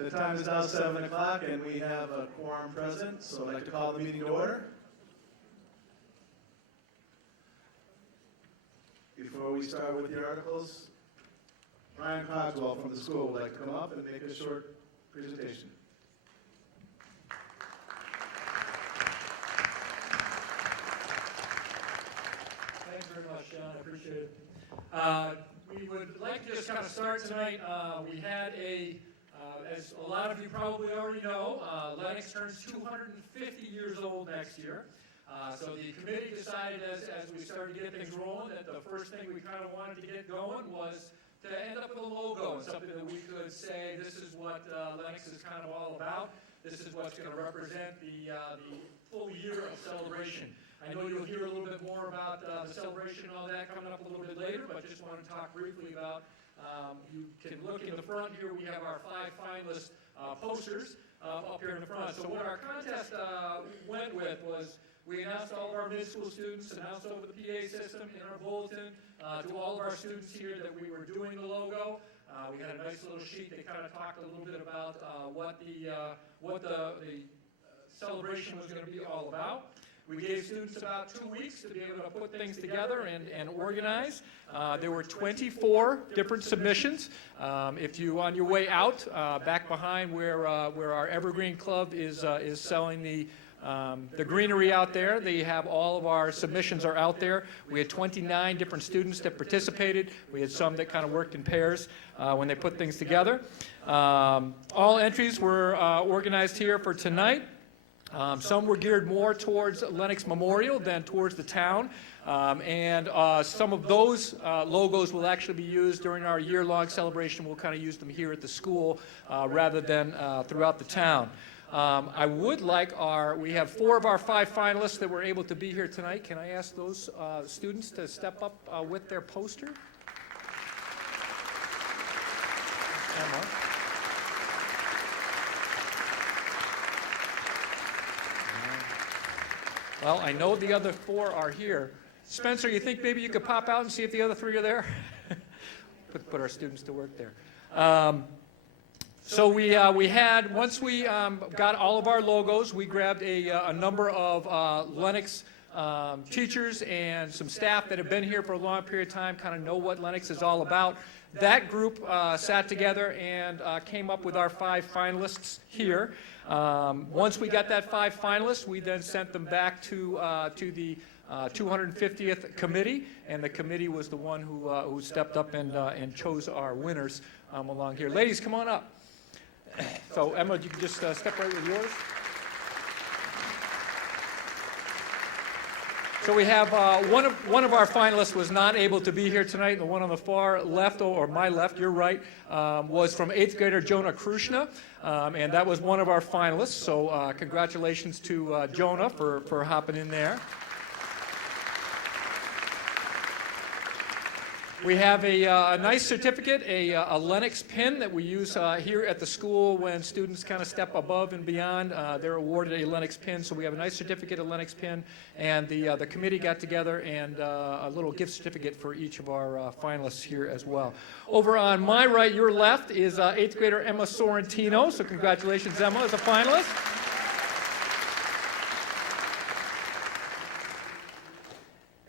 The time is now 7 o'clock and we have a quorum present, so I'd like to call the meeting to order. Before we start with the articles, Ryan Cogswell from the school would like to come up and make a short presentation. Thanks very much, John. I appreciate it. We would like to just kind of start tonight. We had as a lot of you probably already know, Lenox turns 250 years old next year. So the committee decided as we started to get things rolling that the first thing we kind of wanted to get going was to end up with a logo and something that we could say, this is what Lenox is kind of all about. This is what's going to represent the full year of celebration. I know you'll hear a little bit more about the celebration and all that coming up a little bit later, but just want to talk briefly about, you can look in the front here, we have our 5 finalist posters up here in the front. So what our contest went with was, we announced all of our mid-school students, announced over the PA system in our bulletin to all of our students here that we were doing the logo. We had a nice little sheet that kind of talked a little bit about what the celebration was going to be all about. We gave students about 2 weeks to be able to put things together and organize. There were 24 different submissions. If you, on your way out, back behind where our Evergreen Club is selling the greenery out there, they have all of our submissions are out there. We had 29 different students that participated. We had some that kind of worked in pairs when they put things together. All entries were organized here for tonight. Some were geared more towards Lenox Memorial than towards the town. And some of those logos will actually be used during our year-long celebration. We'll kind of use them here at the school rather than throughout the town. I would like we have 4 of our 5 finalists that were able to be here tonight. Can I ask those students to step up with their poster? Emma. Well, I know the other 4 are here. Spencer, you think maybe you could pop out and see if the other 3 are there? put our students to work there. So we had, once we got all of our logos, we grabbed a number of Lenox teachers and some staff that have been here for a long period of time, kind of know what Lenox is all about. That group sat together and came up with our 5 finalists here. Once we got that 5 finalists, we then sent them back to the 250th committee, and the committee was the one who stepped up and chose our winners along here. Ladies, come on up. So Emma, you can just step right with yours. So we have one of our finalists was not able to be here tonight. The one on the far left, or my left, your right, was from 8th grader Jonah Krushna, and that was one of our finalists. So congratulations to Jonah for hopping in there. We have a nice certificate, a Lenox pin that we use here at the school when students kind of step above and beyond. They're awarded a Lenox pin, so we have a nice certificate, a Lenox pin, and the committee got together and a little gift certificate for each of our finalists here as well. Over on my right, your left, is 8th grader Emma Sorrentino, so congratulations, Emma, as a finalist.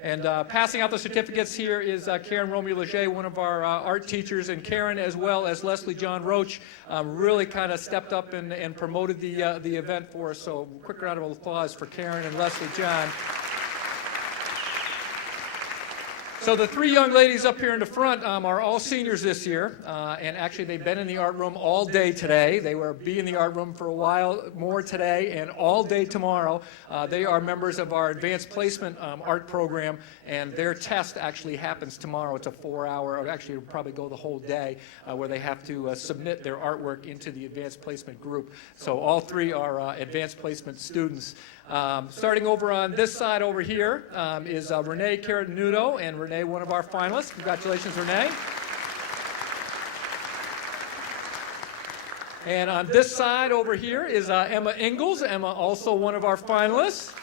And passing out the certificates here is Karen Romeo-Leger, one of our art teachers, and Karen, as well as Leslie John Roach, really kind of stepped up and promoted the event for us. So quick round of applause for Karen and Leslie John. So the 3 young ladies up here in the front are all seniors this year, and actually they've been in the art room all day today. They will be in the art room for a while more today and all day tomorrow. They are members of our advanced placement art program, and their test actually happens tomorrow. It's a 4-hour, or actually it'll probably go the whole day, where they have to submit their artwork into the advanced placement group. So all 3 are advanced placement students. Starting over on this side over here is Renee Caratanudo, and Renee, one of our finalists. Congratulations, Renee. And on this side over here is Emma Ingalls. Emma, also one of our finalists.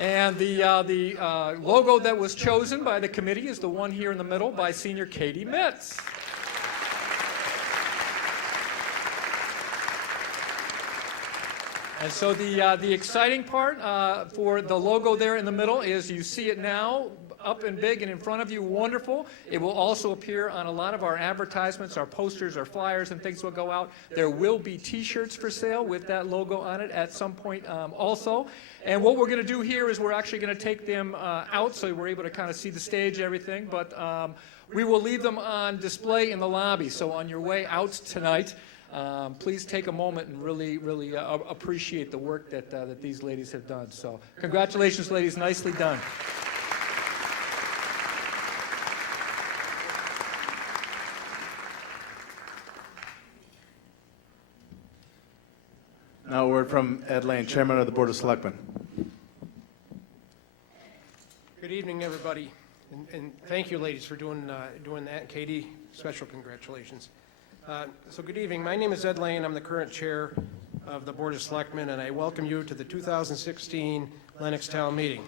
And the logo that was chosen by the committee is the one here in the middle by Senior Katie Mitz. And so the exciting part for the logo there in the middle is you see it now up and big and in front of you, wonderful. It will also appear on a lot of our advertisements, our posters, our flyers, and things will go out. There will be T-shirts for sale with that logo on it at some point also. And what we're going to do here is we're actually going to take them out so we're able to kind of see the stage and everything, but we will leave them on display in the lobby. So on your way out tonight, please take a moment and really, really appreciate the work that these ladies have done. So congratulations, ladies. Nicely done. Now a word from Ed Lane, Chairman of the Board of Selectmen. Good evening, everybody, and thank you, ladies, for doing that. Katie, special congratulations. So good evening. My name is Ed Lane. I'm the current chair of the Board of Selectmen, and I welcome you to the 2016 Lenox Town Meeting.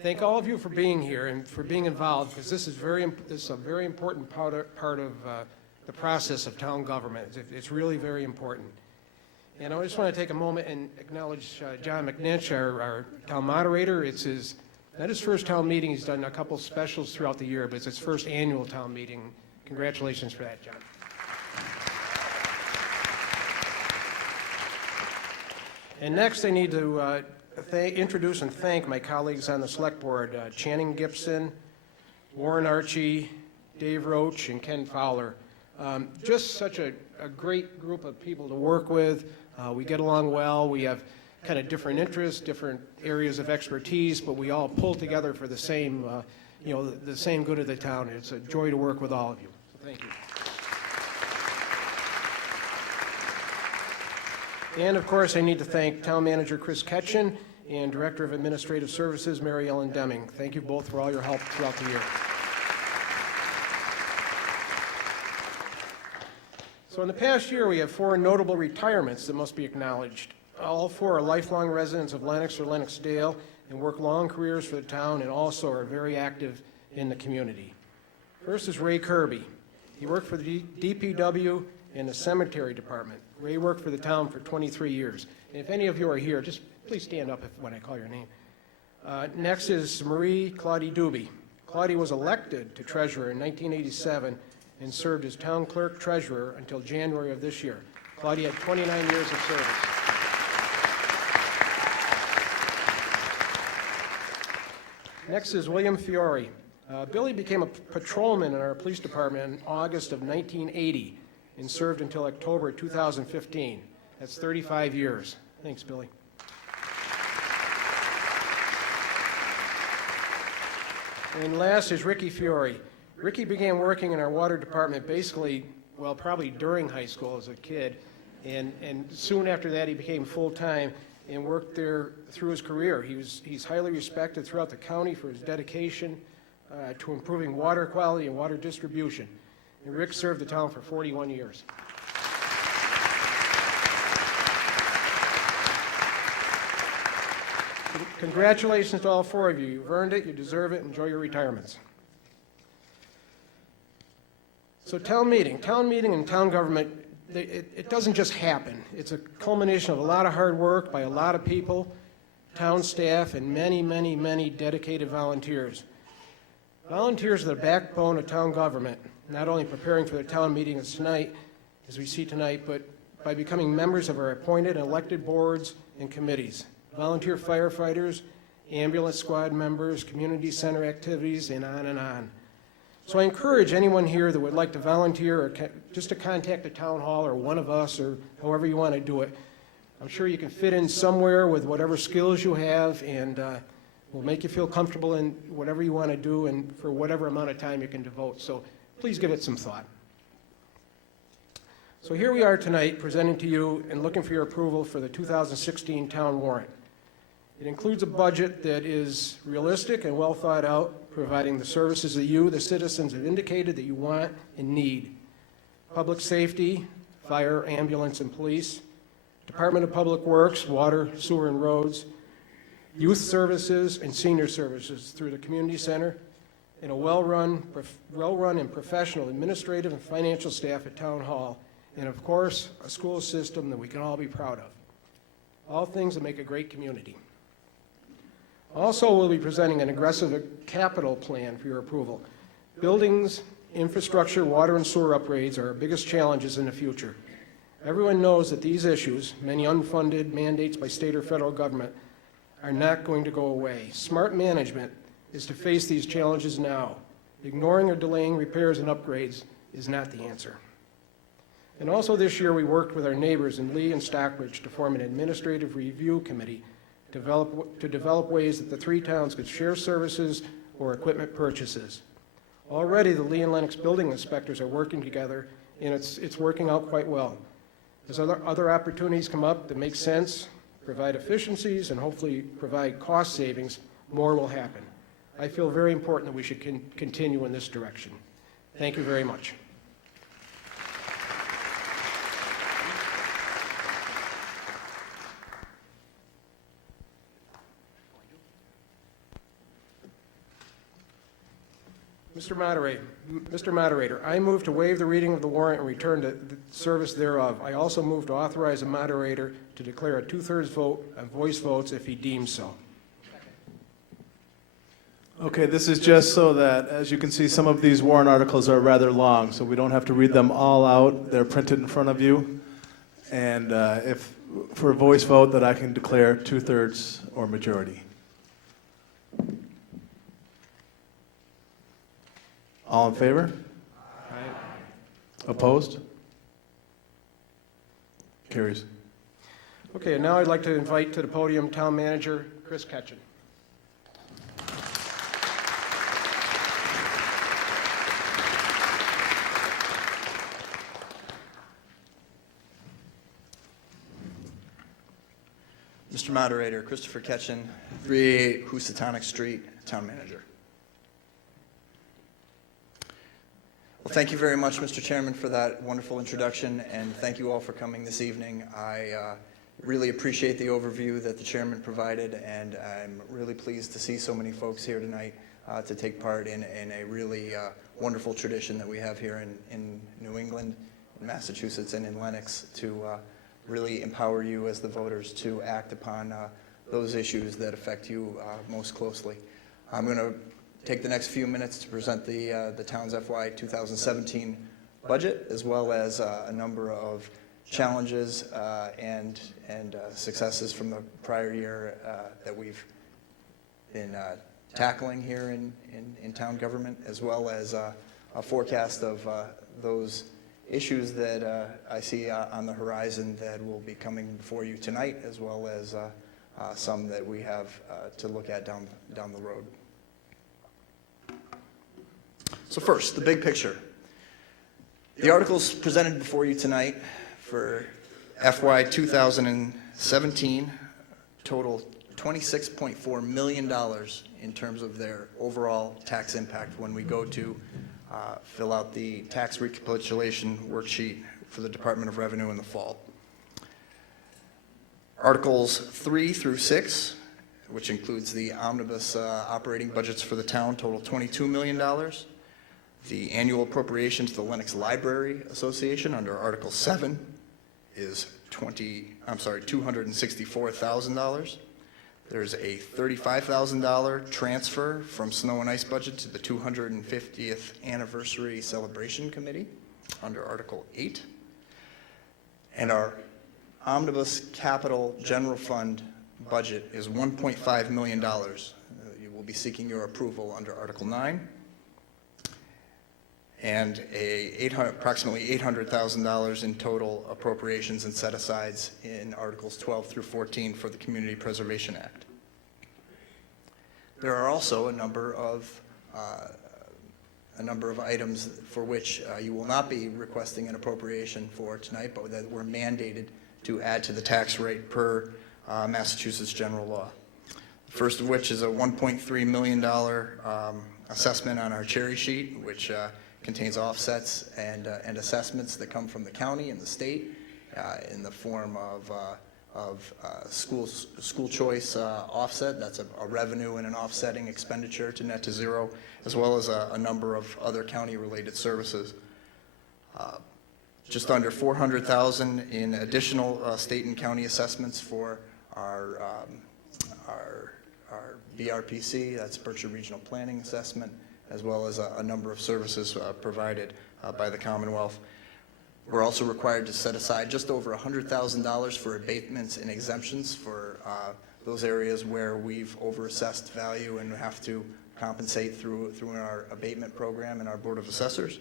Thank all of you for being here and for being involved, because this is a very important part of the process of town government. It's really very important. And I just want to take a moment and acknowledge John McNitch, our town moderator. It's not his first town meeting. He's done a couple specials throughout the year, but it's his first annual town meeting. Congratulations for that, John. And next, I need to introduce and thank my colleagues on the Select Board, Channing Gibson, Warren Archie, Dave Roach, and Ken Fowler. Just such a great group of people to work with. We get along well. We have kind of different interests, different areas of expertise, but we all pull together for the same, the same good of the town. It's a joy to work with all of you. So thank you. And of course, I need to thank Town Manager Chris Ketchen and Director of Administrative Services Mary Ellen Deming. Thank you both for all your help throughout the year. So in the past year, we have 4 notable retirements that must be acknowledged. All 4 are lifelong residents of Lenox or Lennoxdale and work long careers for the town and also are very active in the community. First is Ray Kirby. He worked for the DPW and the cemetery department. Ray worked for the town for 23 years. And if any of you are here, just please stand up when I call your name. Next is Marie Claudie Doobie. Claudie was elected to treasurer in 1987 and served as town clerk treasurer until January of this year. Claudie had 29 years of service. Next is William Fiore. Billy became a patrolman in our police department in August of 1980 and served until October 2015. That's 35 years. Thanks, Billy. And last is Ricky Fiore. Ricky began working in our water department basically, well, probably during high school as a kid, and soon after that he became full-time and worked there through his career. He's highly respected throughout the county for his dedication to improving water quality and water distribution. And Rick served the town for 41 years. Congratulations to all 4 of you. You've earned it, you deserve it, enjoy your retirements. So town meeting and town government, it doesn't just happen. It's a culmination of a lot of hard work by a lot of people, town staff, and many, many, many dedicated volunteers. Volunteers are the backbone of town government, not only preparing for the town meetings tonight, as we see tonight, but by becoming members of our appointed and elected boards and committees. Volunteer firefighters, ambulance squad members, community center activities, and on and on. So I encourage anyone here that would like to volunteer or just to contact the town hall or one of us or however you want to do it. I'm sure you can fit in somewhere with whatever skills you have, and we'll make you feel comfortable in whatever you want to do and for whatever amount of time you can devote. So please give it some thought. So here we are tonight presenting to you and looking for your approval for the 2016 town warrant. It includes a budget that is realistic and well thought out, providing the services that you, the citizens, have indicated that you want and need. Public safety, fire, ambulance, and police, Department of Public Works, water, sewer, and roads, youth services, and senior services through the community center, and a well-run and professional administrative and financial staff at Town Hall, and of course, a school system that we can all be proud of. All things that make a great community. Also, we'll be presenting an aggressive capital plan for your approval. Buildings, infrastructure, water and sewer upgrades are our biggest challenges in the future. Everyone knows that these issues, many unfunded mandates by state or federal government, are not going to go away. Smart management is to face these challenges now. Ignoring or delaying repairs and upgrades is not the answer. And also this year, we worked with our neighbors in Lee and Stockbridge to form an administrative review committee to develop ways that the three towns could share services or equipment purchases. Already, the Lee and Lenox building inspectors are working together, and it's working out quite well. As other opportunities come up that make sense, provide efficiencies, and hopefully provide cost savings, more will happen. I feel very important that we should continue in this direction. Thank you very much. Mr. Moderator, I move to waive the reading of the warrant and return to the service thereof. I also move to authorize a moderator to declare a two-thirds vote on voice votes if he deems so. Okay, this is just so that, as you can see, some of these warrant articles are rather long, so we don't have to read them all out. They're printed in front of you. And if for a voice vote, that I can declare two-thirds or majority. All in favor? Aye. Opposed? Carries. Okay, and now I'd like to invite to the podium Town Manager Chris Ketchen. Mr. Moderator, Christopher Ketchen, 388 Housatonic Street, Town Manager. Well, thank you very much, Mr. Chairman, for that wonderful introduction, and thank you all for coming this evening. I really appreciate the overview that the Chairman provided, and I'm really pleased to see so many folks here tonight to take part in a really wonderful tradition that we have here in New England, in Massachusetts, and in Lenox to really empower you as the voters to act upon those issues that affect you most closely. I'm going to take the next few minutes to present the town's FY 2017 budget, as well as a number of challenges and successes from the prior year that we've been tackling here in town government, as well as a forecast of those issues that I see on the horizon that will be coming before you tonight, as well as some that we have to look at down the road. So first, the big picture. The articles presented before you tonight for FY 2017 total $26.4 million in terms of their overall tax impact when we go to fill out the tax recapitulation worksheet for the Department of Revenue in the fall. Articles 3 through 6, which includes the omnibus operating budgets for the town, total $22 million. The annual appropriation to the Lenox Library Association under Article 7 is $264,000. There's a $35,000 transfer from Snow and Ice budget to the 250th Anniversary Celebration Committee under Article 8. And our Omnibus Capital General Fund budget is $1.5 million. You will be seeking your approval under Article 9. And approximately $800,000 in total appropriations and set-asides in Articles 12 through 14 for the Community Preservation Act. There are also a number of items for which you will not be requesting an appropriation for tonight, but that were mandated to add to the tax rate per Massachusetts general law. The first of which is a $1.3 million assessment on our cherry sheet, which contains offsets and assessments that come from the county and the state in the form of of school choice offset. That's a revenue and an offsetting expenditure to net to zero, as well as a number of other county-related services. Just under $400,000 in additional state and county assessments for our BRPC, that's Berkshire Regional Planning Assessment, as well as a number of services provided by the Commonwealth. We're also required to set aside just over $100,000 for abatements and exemptions for those areas where we've overassessed value and have to compensate through our abatement program and our Board of Assessors.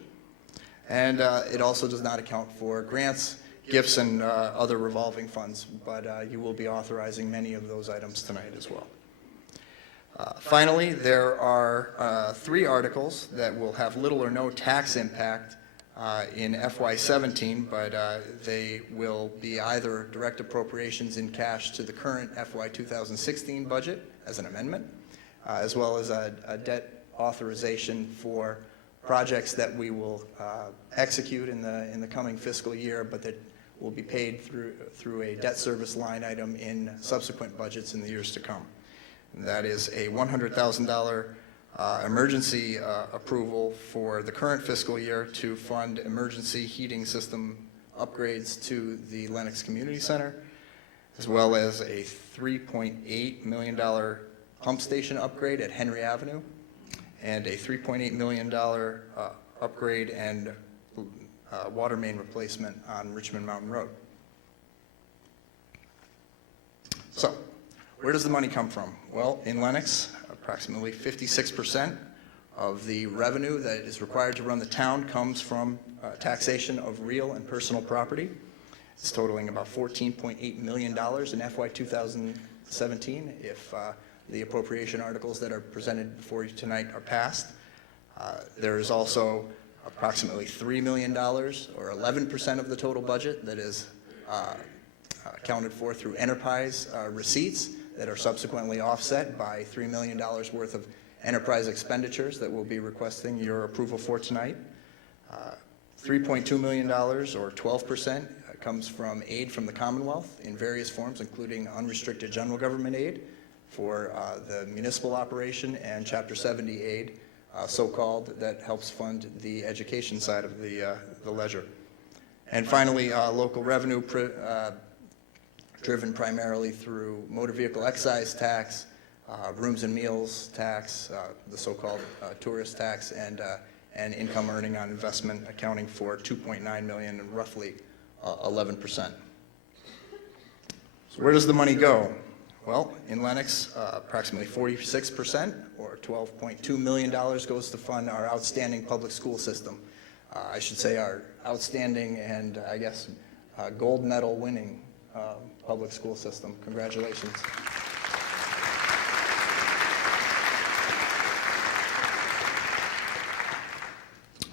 And it also does not account for grants, gifts, and other revolving funds, but you will be authorizing many of those items tonight as well. Finally, there are 3 articles that will have little or no tax impact in FY17, but they will be either direct appropriations in cash to the current FY 2016 budget as an amendment, as well as a debt authorization for projects that we will execute in the coming fiscal year, but that will be paid through a debt service line item in subsequent budgets in the years to come. And that is a $100,000 emergency approval for the current fiscal year to fund emergency heating system upgrades to the Lenox Community Center, as well as a $3.8 million pump station upgrade at Henry Avenue, and a $3.8 million upgrade and water main replacement on Richmond Mountain Road. So, where does the money come from? Well, in Lenox, approximately 56% of the revenue that is required to run the town comes from taxation of real and personal property. It's totaling about $14.8 million in FY 2017 if the appropriation articles that are presented before you tonight are passed. There is also approximately $3 million, or 11% of the total budget, that is accounted for through enterprise receipts that are subsequently offset by $3 million worth of enterprise expenditures that we'll be requesting your approval for tonight. $3.2 million, or 12%, comes from aid from the Commonwealth in various forms, including unrestricted general government aid for the municipal operation and Chapter 70 aid, so-called, that helps fund the education side of the ledger. And finally, local revenue driven primarily through motor vehicle excise tax, rooms and meals tax, the so-called tourist tax, and income earning on investment, accounting for $2.9 million and roughly 11%. So where does the money go? Well, in Lenox, approximately 46%, or $12.2 million, goes to fund our outstanding public school system. I should say our outstanding and, I guess, gold medal winning public school system. Congratulations.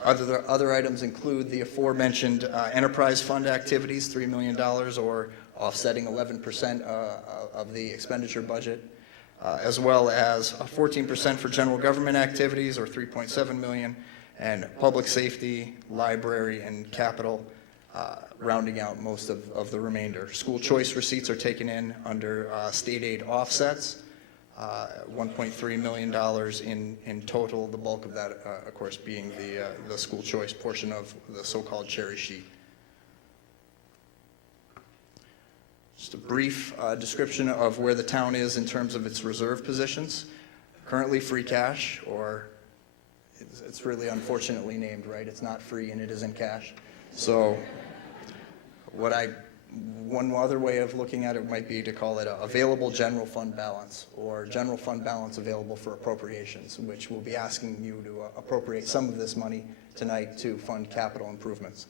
Other items include the aforementioned enterprise fund activities, $3 million, or offsetting 11% of the expenditure budget, as well as 14% for general government activities, or $3.7 million, and public safety, library, and capital, rounding out most of the remainder. School choice receipts are taken in under state aid offsets, $1.3 million in total, the bulk of that, of course, being the school choice portion of the so-called cherry sheet. Just a brief description of where the town is in terms of its reserve positions. Currently free cash, or it's really unfortunately named, right? It's not free and it isn't cash. So one other way of looking at it might be to call it a available general fund balance, or general fund balance available for appropriations, which we'll be asking you to appropriate some of this money tonight to fund capital improvements.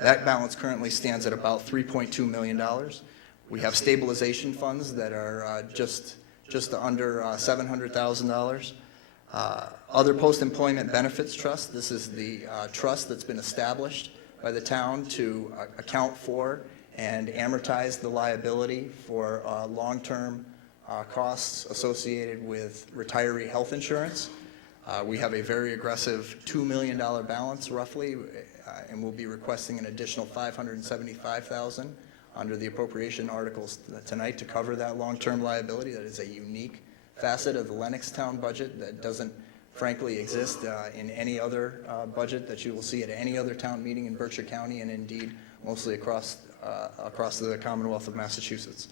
That balance currently stands at about $3.2 million. We have stabilization funds that are just under $700,000. Other post-employment benefits trust. This is the trust that's been established by the town to account for and amortize the liability for long-term costs associated with retiree health insurance. We have a very aggressive $2 million balance, roughly, and we'll be requesting an additional $575,000 under the appropriation articles tonight to cover that long-term liability. That is a unique facet of the Lenox town budget that doesn't frankly exist in any other budget that you will see at any other town meeting in Berkshire County, and indeed mostly across the Commonwealth of Massachusetts.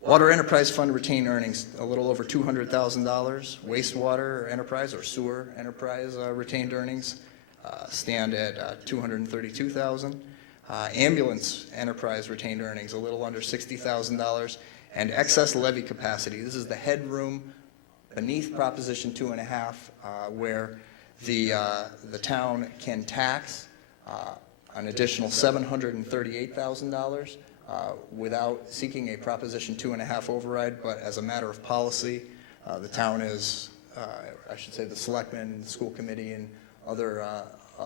Water Enterprise Fund retained earnings, a little over $200,000. Wastewater Enterprise or Sewer Enterprise retained earnings stand at $232,000. Ambulance Enterprise retained earnings, a little under $60,000. And excess levy capacity, this is the headroom beneath Proposition 2.5, where the town can tax an additional $738,000 without seeking a Proposition 2.5 override, but as a matter of policy, the town is, I should say the selectmen, the school committee, and other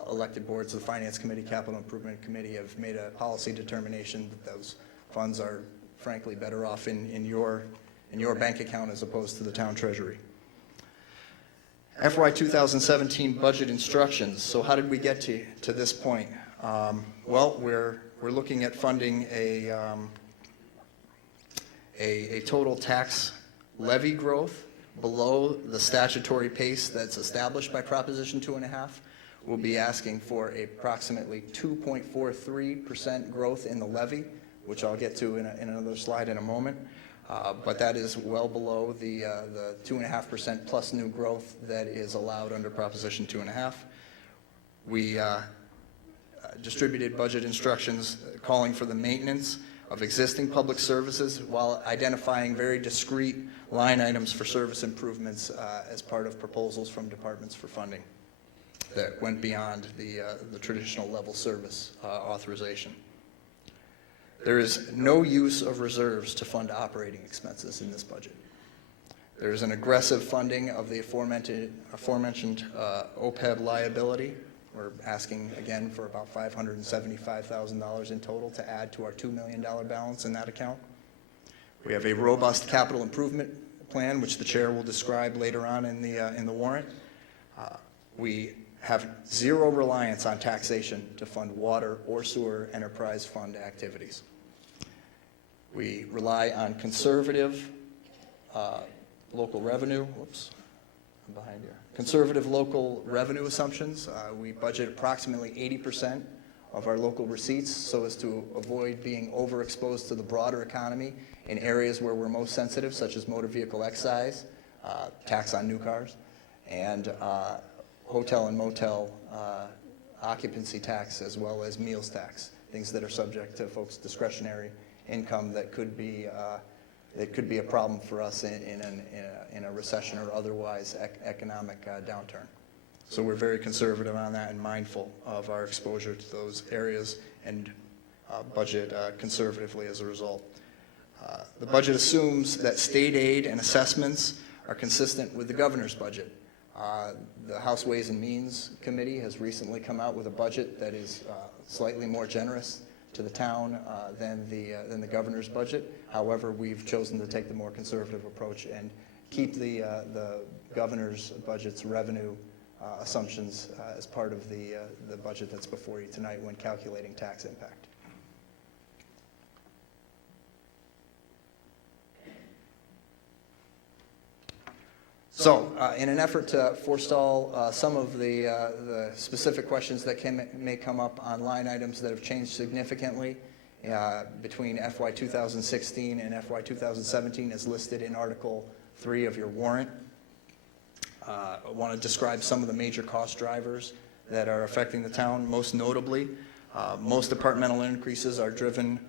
elected boards, the Finance Committee, Capital Improvement Committee, have made a policy determination that those funds are frankly better off in your bank account as opposed to the town treasury. FY 2017 budget instructions. So how did we get to this point? Well, we're looking at funding a total tax levy growth below the statutory pace that's established by Proposition 2.5. We'll be asking for approximately 2.43% growth in the levy, which I'll get to in another slide in a moment. But that is well below the 2.5% plus new growth that is allowed under Proposition 2.5. We distributed budget instructions calling for the maintenance of existing public services while identifying very discrete line items for service improvements as part of proposals from departments for funding that went beyond the traditional level service authorization. There is no use of reserves to fund operating expenses in this budget. There is an aggressive funding of the aforementioned OPEB liability. We're asking, again, for about $575,000 in total to add to our $2 million balance in that account. We have a robust capital improvement plan, which the chair will describe later on in the warrant. We have zero reliance on taxation to fund water or sewer enterprise fund activities. We rely on conservative local revenue. Whoops, I'm behind here. Conservative local revenue assumptions. We budget approximately 80% of our local receipts so as to avoid being overexposed to the broader economy in areas where we're most sensitive, such as motor vehicle excise, tax on new cars, and hotel and motel occupancy tax, as well as meals tax, things that are subject to folks' discretionary income that could be a problem for us in a recession or otherwise economic downturn. So we're very conservative on that and mindful of our exposure to those areas and budget conservatively as a result. The budget assumes that state aid and assessments are consistent with the governor's budget. The House Ways and Means Committee has recently come out with a budget that is slightly more generous to the town than the governor's budget. However, we've chosen to take the more conservative approach and keep the governor's budget's revenue assumptions as part of the budget that's before you tonight when calculating tax impact. So, in an effort to forestall some of the specific questions that may come up on line items that have changed significantly between FY 2016 and FY 2017 as listed in Article 3 of your warrant, I want to describe some of the major cost drivers that are affecting the town. Most notably, most departmental increases are driven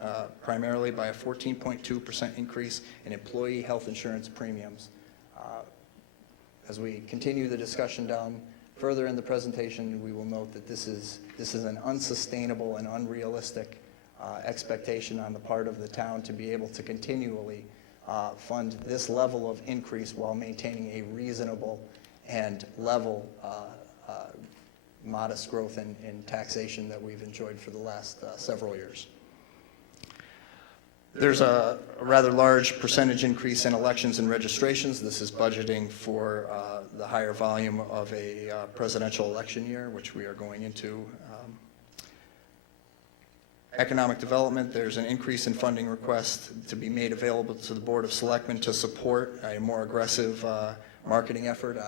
primarily by a 14.2% increase in employee health insurance premiums. As we continue the discussion down further in the presentation, we will note that this is an unsustainable and unrealistic expectation on the part of the town to be able to continually fund this level of increase while maintaining a reasonable and level modest growth in taxation that we've enjoyed for the last several years. There's a rather large percentage increase in elections and registrations. This is budgeting for the higher volume of a presidential election year, which we are going into. Economic Development, there's an increase in funding request to be made available to the Board of Selectmen to support a more aggressive marketing effort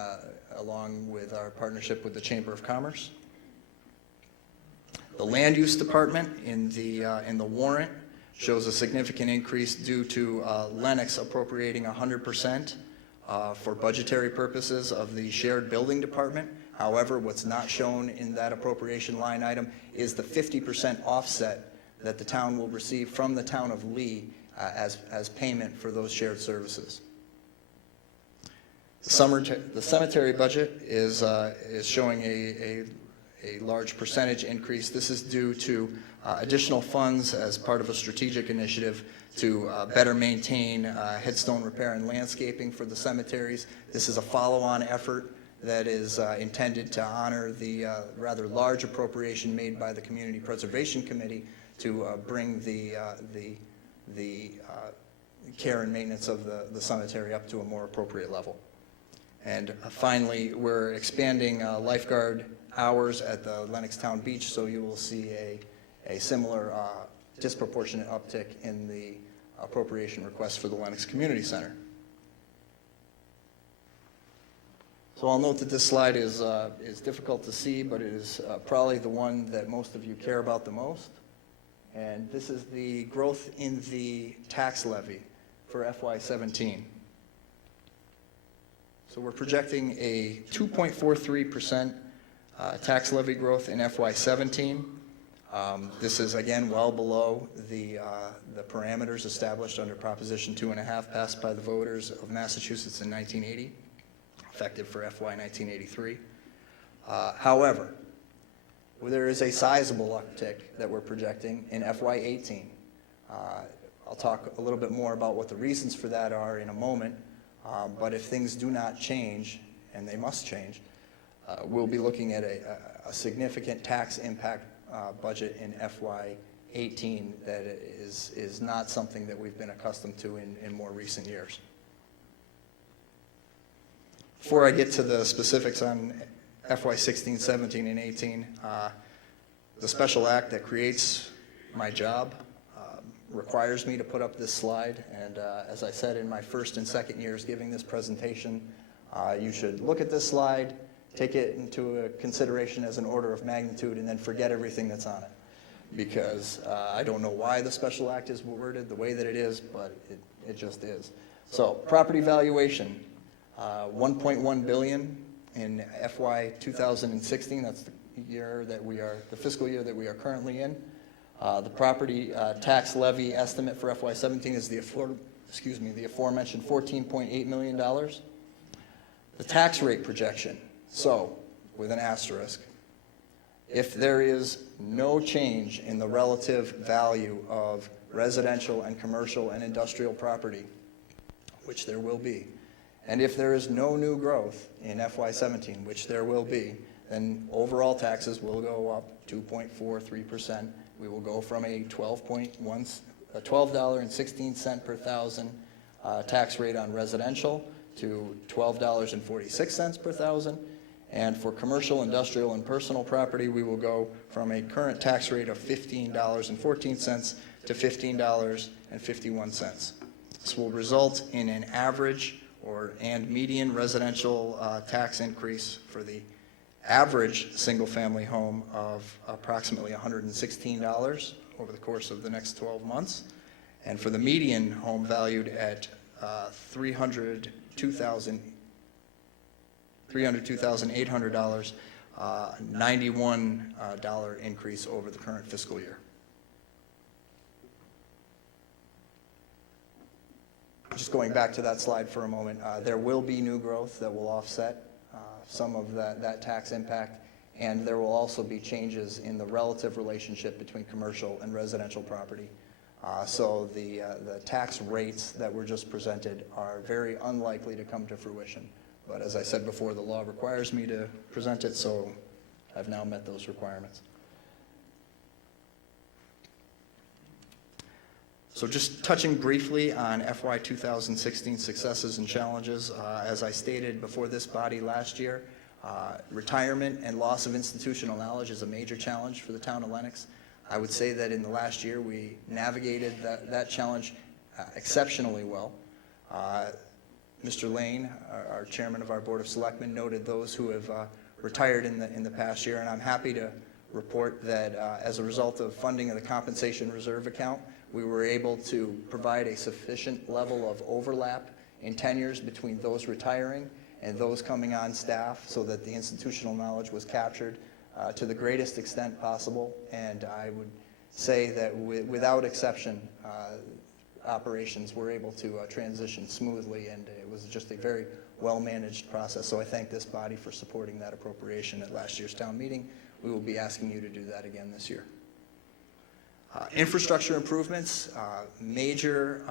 along with our partnership with the Chamber of Commerce. The Land Use Department in the warrant shows a significant increase due to Lenox appropriating 100% for budgetary purposes of the Shared Building Department. However, what's not shown in that appropriation line item is the 50% offset that the town will receive from the town of Lee as payment for those shared services. The cemetery budget is showing a large percentage increase. This is due to additional funds as part of a strategic initiative to better maintain headstone repair and landscaping for the cemeteries. This is a follow-on effort that is intended to honor the rather large appropriation made by the Community Preservation Committee to bring the care and maintenance of the cemetery up to a more appropriate level. And finally, we're expanding lifeguard hours at the Lenox Town Beach, so you will see a similar disproportionate uptick in the appropriation request for the Lenox Community Center. So I'll note that this slide is difficult to see, but it is probably the one that most of you care about the most. And this is the growth in the tax levy for FY17. So we're projecting a 2.43% tax levy growth in FY17. This is, again, well below the parameters established under Proposition 2.5 passed by the voters of Massachusetts in 1980, effective for FY 1983. However, there is a sizable uptick that we're projecting in FY 18. I'll talk a little bit more about what the reasons for that are in a moment, but if things do not change, and they must change, we'll be looking at a significant tax impact budget in FY 18 that is not something that we've been accustomed to in more recent years. Before I get to the specifics on FY 16, 17, and 18, the special act that creates my job requires me to put up this slide, and as I said in my first and second years giving this presentation, you should look at this slide, take it into consideration as an order of magnitude, and then forget everything that's on it. Because I don't know why the special act is worded the way that it is, but it just is. So, property valuation, $1.1 billion in FY 2016. That's the year that the fiscal year that we are currently in. The property tax levy estimate for FY 17 is the aforementioned $14.8 million. The tax rate projection. So, with an asterisk, if there is no change in the relative value of residential and commercial and industrial property, which there will be, and if there is no new growth in FY 17, which there will be, then overall taxes will go up 2.43%. We will go from a $12.16 per thousand tax rate on residential to $12.46 per thousand. And for commercial, industrial, and personal property, we will go from a current tax rate of $15.14 to $15.51. This will result in an average and median residential tax increase for the average single-family home of approximately $116 over the course of the next 12 months. And for the median home valued at $302,800, $91 increase over the current fiscal year. Just going back to that slide for a moment, there will be new growth that will offset some of that tax impact, and there will also be changes in the relative relationship between commercial and residential property. So the tax rates that were just presented are very unlikely to come to fruition. But as I said before, the law requires me to present it, so I've now met those requirements. So just touching briefly on FY 2016 successes and challenges, as I stated before this body last year, retirement and loss of institutional knowledge is a major challenge for the town of Lenox. I would say that in the last year we navigated that challenge exceptionally well. Mr. Lane, our chairman of our Board of Selectmen, noted those who have retired in the past year, and I'm happy to report that as a result of funding of the compensation reserve account, we were able to provide a sufficient level of overlap in tenures between those retiring and those coming on staff so that the institutional knowledge was captured to the greatest extent possible. And I would say that without exception, operations were able to transition smoothly, and it was just a very well-managed process. So I thank this body for supporting that appropriation at last year's town meeting. We will be asking you to do that again this year. Infrastructure improvements, major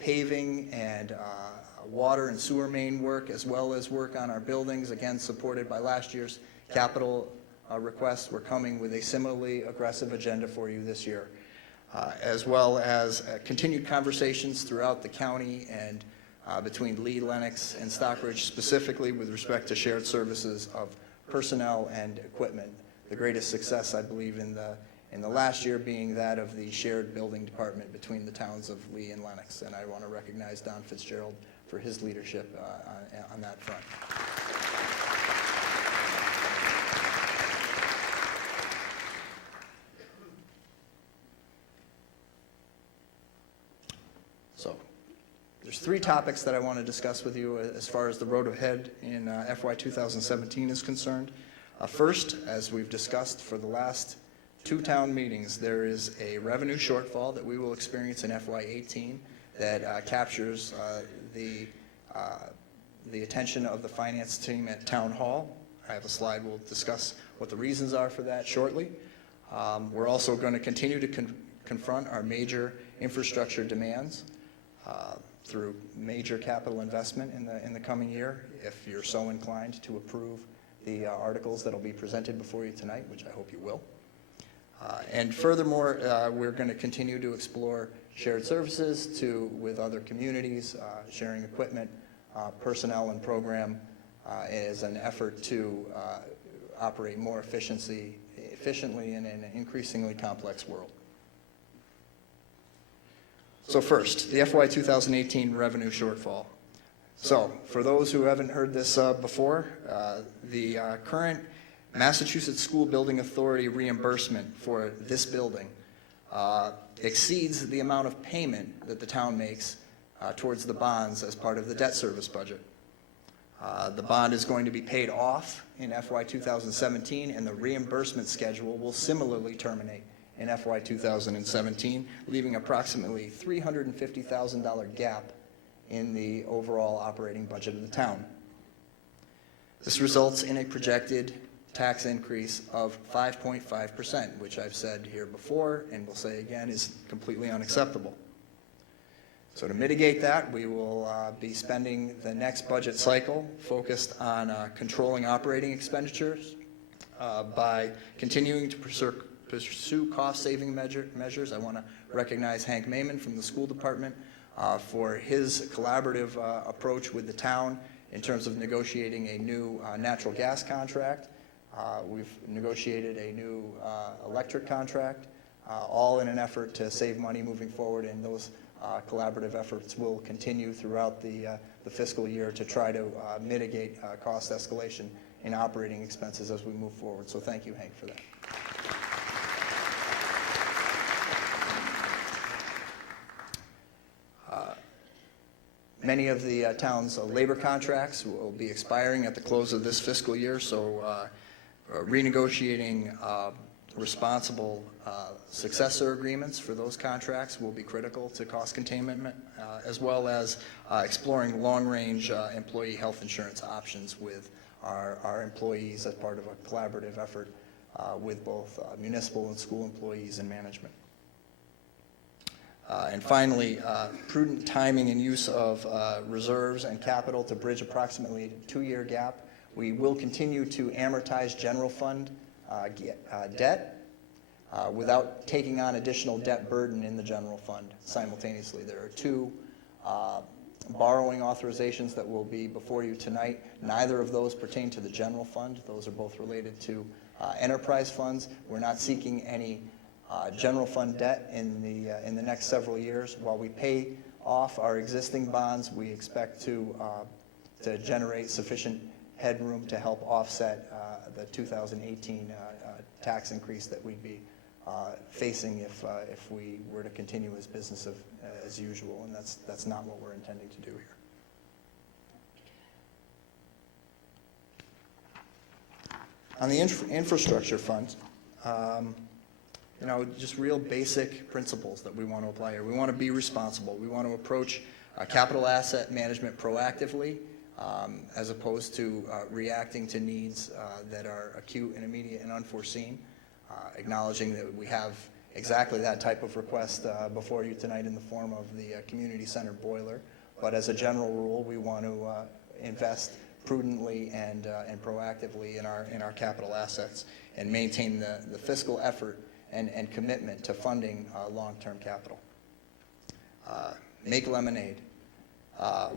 paving and water and sewer main work, as well as work on our buildings, again supported by last year's capital request. We're coming with a similarly aggressive agenda for you this year, as well as continued conversations throughout the county and between Lee, Lenox, and Stockbridge, specifically with respect to shared services of personnel and equipment. The greatest success, I believe, in the last year being that of the shared building department between the towns of Lee and Lenox, and I want to recognize Don Fitzgerald for his leadership on that front. So, there's three topics that I want to discuss with you as far as the road ahead in FY 2017 is concerned. First, as we've discussed for the last two town meetings, there is a revenue shortfall that we will experience in FY 18 that captures the attention of the finance team at Town Hall. I have a slide. We'll discuss what the reasons are for that shortly. We're also going to continue to confront our major infrastructure demands through major capital investment in the coming year, if you're so inclined to approve the articles that will be presented before you tonight, which I hope you will. And furthermore, we're going to continue to explore shared services with other communities, sharing equipment, personnel, and program as an effort to operate more efficiently in an increasingly complex world. So first, the FY 2018 revenue shortfall. So for those who haven't heard this before, the current Massachusetts School Building Authority reimbursement for this building exceeds the amount of payment that the town makes towards the bonds as part of the debt service budget. The bond is going to be paid off in FY 2017, and the reimbursement schedule will similarly terminate in FY 2017, leaving approximately $350,000 gap in the overall operating budget of the town. This results in a projected tax increase of 5.5%, which I've said here before and will say again is completely unacceptable. So to mitigate that, we will be spending the next budget cycle focused on controlling operating expenditures by continuing to pursue cost-saving measures. I want to recognize Hank Mayman from the school department for his collaborative approach with the town in terms of negotiating a new natural gas contract. We've negotiated a new electric contract, all in an effort to save money moving forward, and those collaborative efforts will continue throughout the fiscal year to try to mitigate cost escalation in operating expenses as we move forward. So thank you, Hank, for that. Many of the town's labor contracts will be expiring at the close of this fiscal year, so renegotiating responsible successor agreements for those contracts will be critical to cost containment, as well as exploring long-range employee health insurance options with our employees as part of a collaborative effort with both municipal and school employees and management. And finally, prudent timing and use of reserves and capital to bridge approximately a 2-year gap. We will continue to amortize general fund debt without taking on additional debt burden in the general fund simultaneously. There are two borrowing authorizations that will be before you tonight. Neither of those pertain to the general fund. Those are both related to enterprise funds. We're not seeking any general fund debt in the next several years. While we pay off our existing bonds, we expect to generate sufficient headroom to help offset the 2018 tax increase that we'd be facing if we were to continue as business as usual, and that's not what we're intending to do here. On the infrastructure fund, just real basic principles that we want to apply here. We want to be responsible. We want to approach capital asset management proactively, as opposed to reacting to needs that are acute and immediate and unforeseen, acknowledging that we have exactly that type of request before you tonight in the form of the community center boiler. But as a general rule, we want to invest prudently and proactively in our capital assets and maintain the fiscal effort and commitment to funding long-term capital. Make lemonade.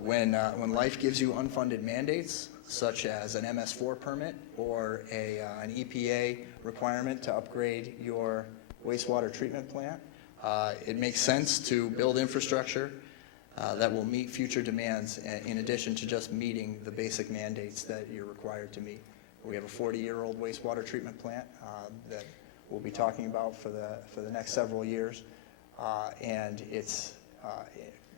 When life gives you unfunded mandates, such as an MS4 permit or an EPA requirement to upgrade your wastewater treatment plant, it makes sense to build infrastructure that will meet future demands in addition to just meeting the basic mandates that you're required to meet. We have a 40-year-old wastewater treatment plant that we'll be talking about for the next several years, and it's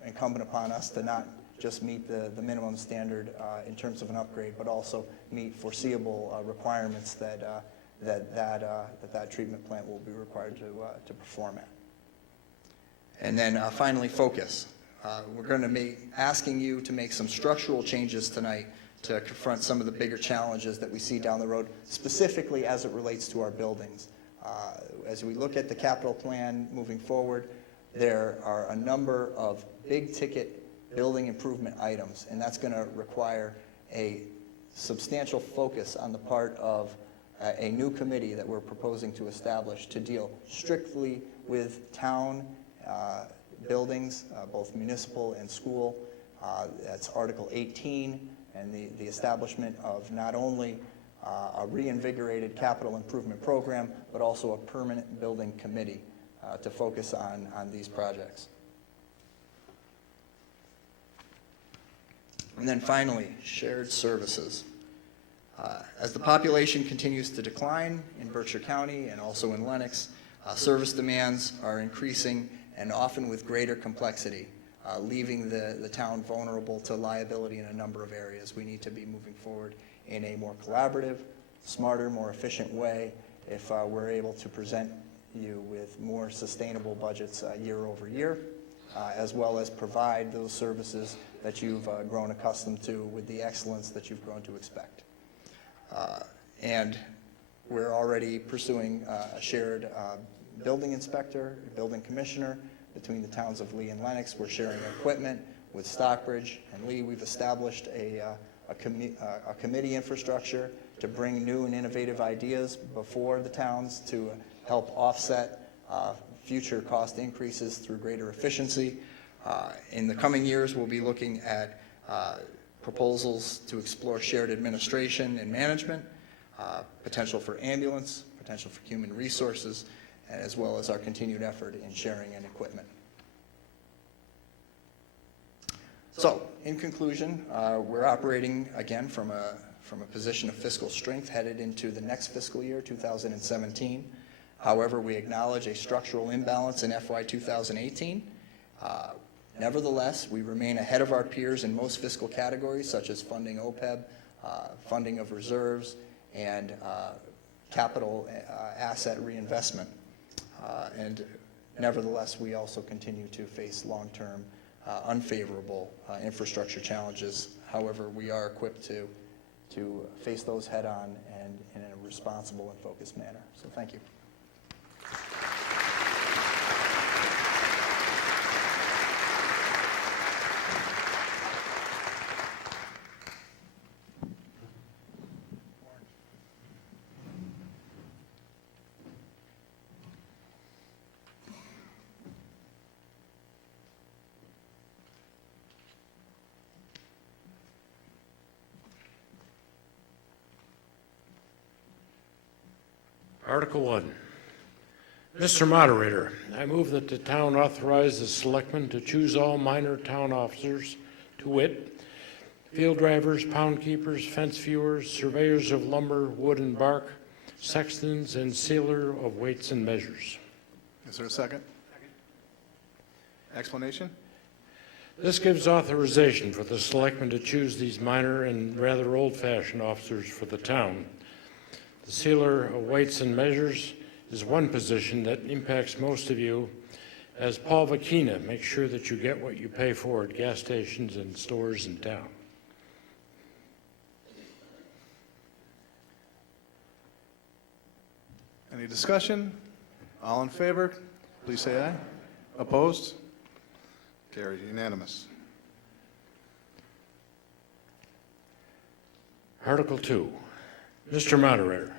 incumbent upon us to not just meet the minimum standard in terms of an upgrade, but also meet foreseeable requirements that treatment plant will be required to perform at. And then finally, focus. We're going to be asking you to make some structural changes tonight to confront some of the bigger challenges that we see down the road, specifically as it relates to our buildings. As we look at the capital plan moving forward, there are a number of big-ticket building improvement items, and that's going to require a substantial focus on the part of a new committee that we're proposing to establish to deal strictly with town buildings, both municipal and school. That's Article 18, and the establishment of not only a reinvigorated capital improvement program, but also a permanent building committee to focus on these projects. And then finally, shared services. As the population continues to decline in Berkshire County and also in Lenox, service demands are increasing and often with greater complexity, leaving the town vulnerable to liability in a number of areas. We need to be moving forward in a more collaborative, smarter, more efficient way if we're able to present you with more sustainable budgets year over year, as well as provide those services that you've grown accustomed to with the excellence that you've grown to expect. And we're already pursuing a shared building inspector, building commissioner between the towns of Lee and Lenox. We're sharing equipment with Stockbridge and Lee. We've established a committee infrastructure to bring new and innovative ideas before the towns to help offset future cost increases through greater efficiency. In the coming years, we'll be looking at proposals to explore shared administration and management, potential for ambulance, potential for human resources, as well as our continued effort in sharing and equipment. So, in conclusion, we're operating again from a position of fiscal strength headed into the next fiscal year, 2017. However, we acknowledge a structural imbalance in FY 2018. Nevertheless, we remain ahead of our peers in most fiscal categories, such as funding OPEB, funding of reserves, and capital asset reinvestment. And nevertheless, we also continue to face long-term unfavorable infrastructure challenges. However, we are equipped to face those head-on and in a responsible and focused manner. So thank you. Article 1. Mr. Moderator, I move that the town authorize the selectmen to choose all minor town officers, to wit, field drivers, pound keepers, fence viewers, surveyors of lumber, wood, and bark, sextons, and sealer of weights and measures. Is there a second? Explanation? This gives authorization for the selectmen to choose these minor and rather old-fashioned officers for the town. The sealer of weights and measures is one position that impacts most of you, as Paul Vakina makes sure that you get what you pay for at gas stations and stores in town. Any discussion? All in favor, please say aye. Opposed? Carried, unanimous. Article 2. Mr. Moderator,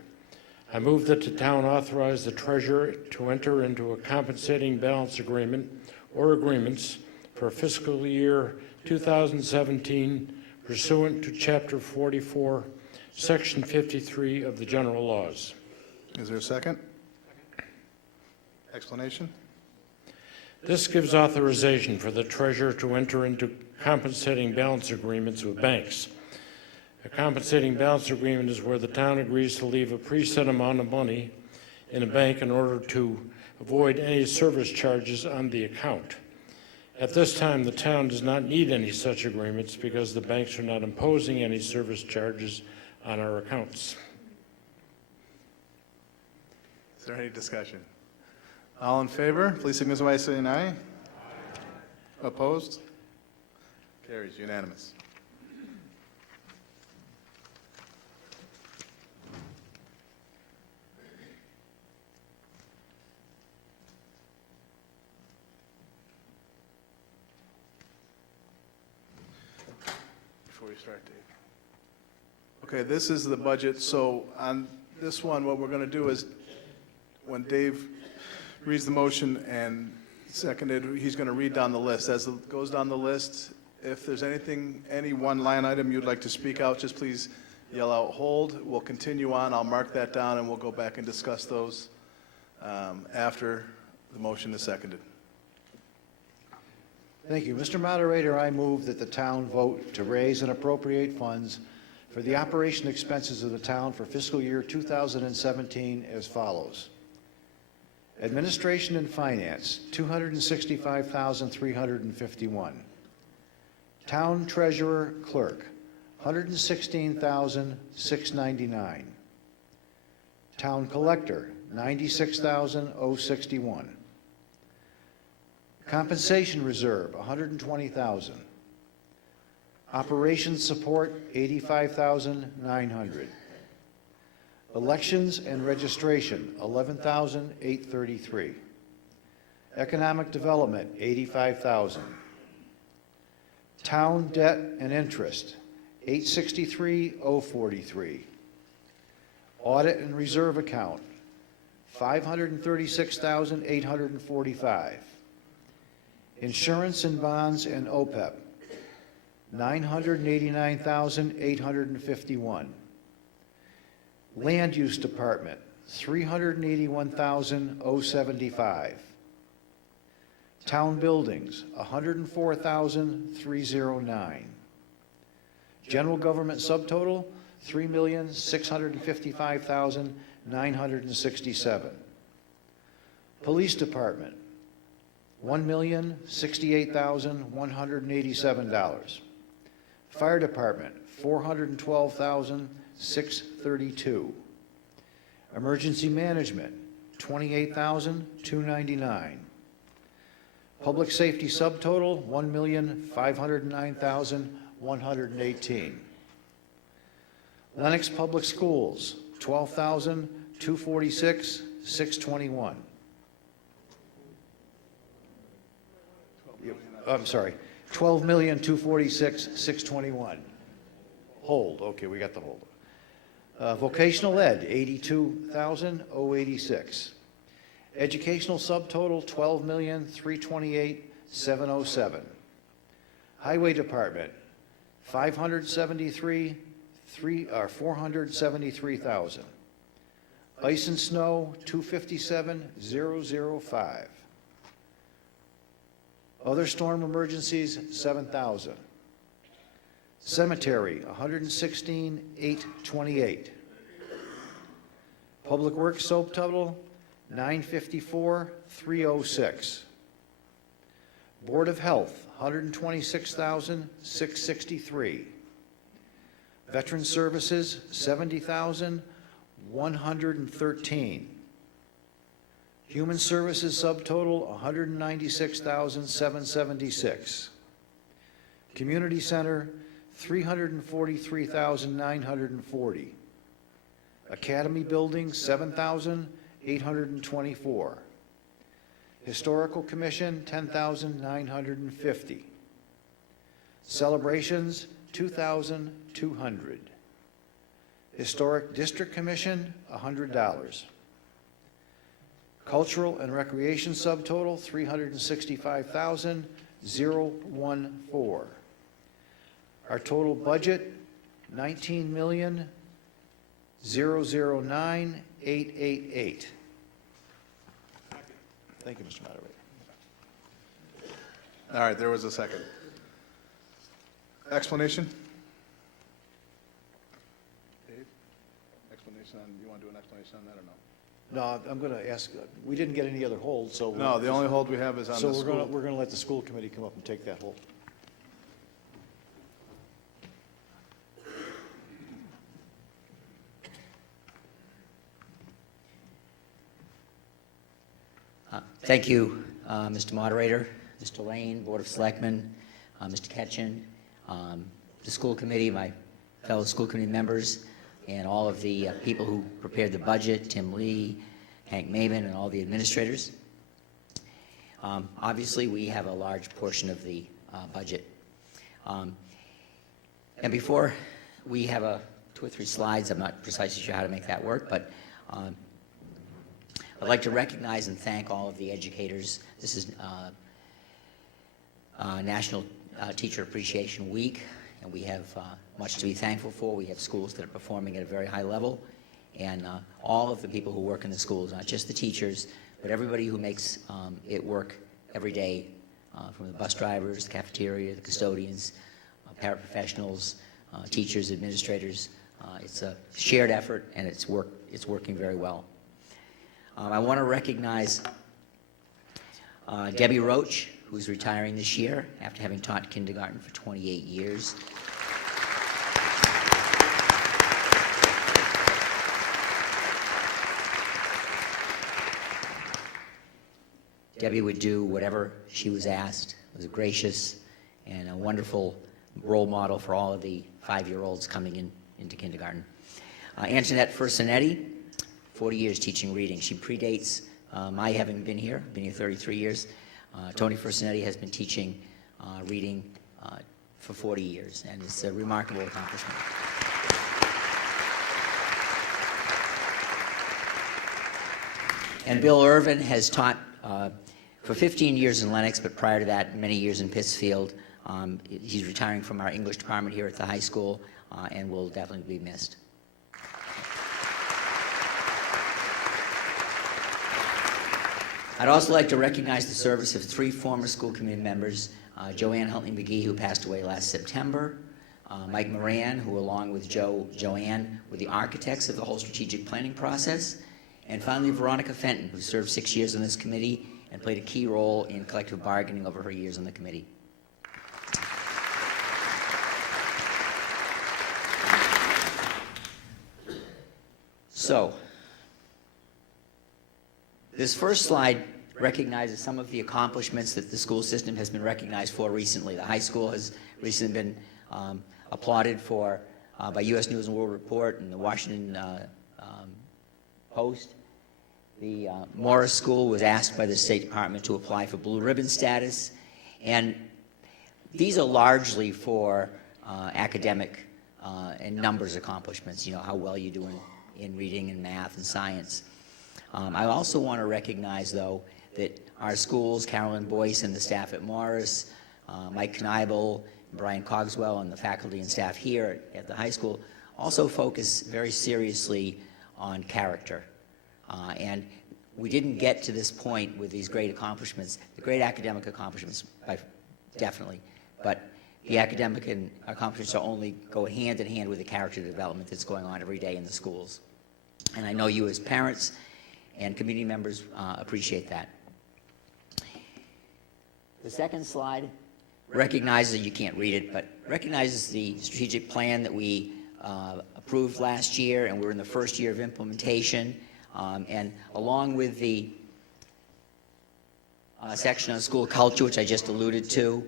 I move that the town authorize the treasurer to enter into a compensating balance agreement or agreements for fiscal year 2017 pursuant to Chapter 44, Section 53 of the General Laws. Is there a second? Explanation? This gives authorization for the treasurer to enter into compensating balance agreements with banks. A compensating balance agreement is where the town agrees to leave a preset amount of money in a bank in order to avoid any service charges on the account. At this time, the town does not need any such agreements because the banks are not imposing any service charges on our accounts. Is there any discussion? All in favor, please signify by saying aye. Opposed? Carries, unanimous. Before we start, Dave. Okay, this is the budget, so on this one, what we're going to do is, when Dave reads the motion and seconded, he's going to read down the list. As it goes down the list, if there's anything, any one line item you'd like to speak out, just please yell out, hold. We'll continue on. I'll mark that down, and we'll go back and discuss those after the motion is seconded. Thank you. Mr. Moderator, I move that the town vote to raise and appropriate funds for the operation expenses of the town for fiscal year 2017 as follows. Administration and Finance, $265,351. Town Treasurer Clerk, $116,699. Town Collector, $96,061. Compensation Reserve, $120,000. Operations Support, $85,900. Elections and Registration, $11,833. Economic Development, $85,000. Town Debt and Interest, $863,043. Audit and Reserve Account, $536,845. Insurance and Bonds and OPEB, $989,851. Land Use Department, $381,075. Town Buildings, $104,309. General Government Subtotal, $3,655,967. Police Department, $1,068,187. Fire Department, $412,632. Emergency Management, $28,299. Public Safety Subtotal, $1,509,118. Lenox Public Schools, $12,246,621. I'm sorry, $12,246,621. Hold, okay, we got the hold. Vocational Ed, $82,086. Educational subtotal, $12,328,707. Highway Department, $473,000. Ice and snow, $257,005. Other storm emergencies, $7,000. Cemetery, $116,828. Public Works subtotal, $954,306. Board of Health, $126,663. Veteran Services, $70,113. Human Services subtotal, $196,776. Community Center, $343,940. Academy Building, $7,824. Historical Commission, $10,950. Celebrations, $2,200. Historic District Commission, $100. Cultural and Recreation subtotal, $365,014. Our total budget, $19,009,888. Thank you, Mr. Moderator. All right, there was a second. Explanation? Dave? Explanation on, you want to do an explanation on that or no? No, I'm going to ask, we didn't get any other hold, so. No, the only hold we have is on So the we're going school. to let the school committee come up and take that hold. Thank you, Mr. Moderator, Mr. Lane, Board of Selectmen, Mr. Ketchen, the school committee, my fellow school committee members, and all of the people who prepared the budget, Tim Lee, Hank Maven, and all the administrators. Obviously, we have a large portion of the budget. And before we have 2 or 3 slides, I'm not precisely sure how to make that work, but I'd like to recognize and thank all of the educators. This is National Teacher Appreciation Week, and we have much to be thankful for. We have schools that are performing at a very high level, and all of the people who work in the schools, not just the teachers, but everybody who makes it work every day, from the bus drivers, the cafeteria, the custodians, paraprofessionals, teachers, administrators. It's a shared effort, and it's working very well. I want to recognize Debbie Roach, who's retiring this year after having taught kindergarten for 28 years. Debbie would do whatever she was asked, was gracious, and a wonderful role model for all of the 5-year-olds coming into kindergarten. Antoinette Fursanetti, 40 years teaching reading. She predates my having been here. I've been here 33 years. Tony Fursanetti has been teaching reading for 40 years, and it's a remarkable accomplishment. And Bill Irvin has taught for 15 years in Lenox, but prior to that, many years in Pittsfield. He's retiring from our English department here at the high school, and will definitely be missed. I'd also like to recognize the service of 3 former school committee members, Joanne Huntley McGee, who passed away last September, Mike Moran, who along with Joanne were the architects of the whole strategic planning process, and finally Veronica Fenton, who served 6 years on this committee and played a key role in collective bargaining over her years on the committee. So, this first slide recognizes some of the accomplishments that the school system has been recognized for recently. The high school has recently been applauded for by U.S. News and World Report and the Washington Post. The Morris School was asked by the State Department to apply for blue ribbon status, and these are largely for academic and numbers accomplishments, you know, how well you do in reading and math and science. I also want to recognize, though, that our schools, Carolyn Boyce and the staff at Morris, Mike Kneibel, Brian Cogswell, and the faculty and staff here at the high school also focus very seriously on character. And we didn't get to this point with these great accomplishments, the great academic accomplishments, definitely, but the academic accomplishments are only go hand in hand with the character development that's going on every day in the schools. And I know you as parents and community members appreciate that. The second slide recognizes, you can't read it, but recognizes the strategic plan that we approved last year, and we're in the first year of implementation. And along with the section on school culture, which I just alluded to,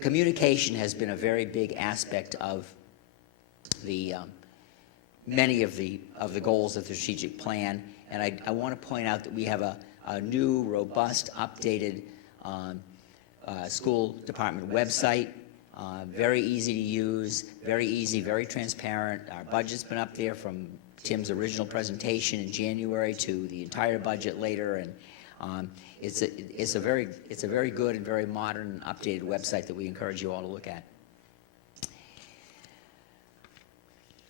communication has been a very big aspect of the many of the goals of the strategic plan. And I want to point out that we have a new, robust, updated school department website. Very easy to use, very easy, very transparent. Our budget's been up there from Tim's original presentation in January to the entire budget later, and it's a very good and very modern, updated website that we encourage you all to look at.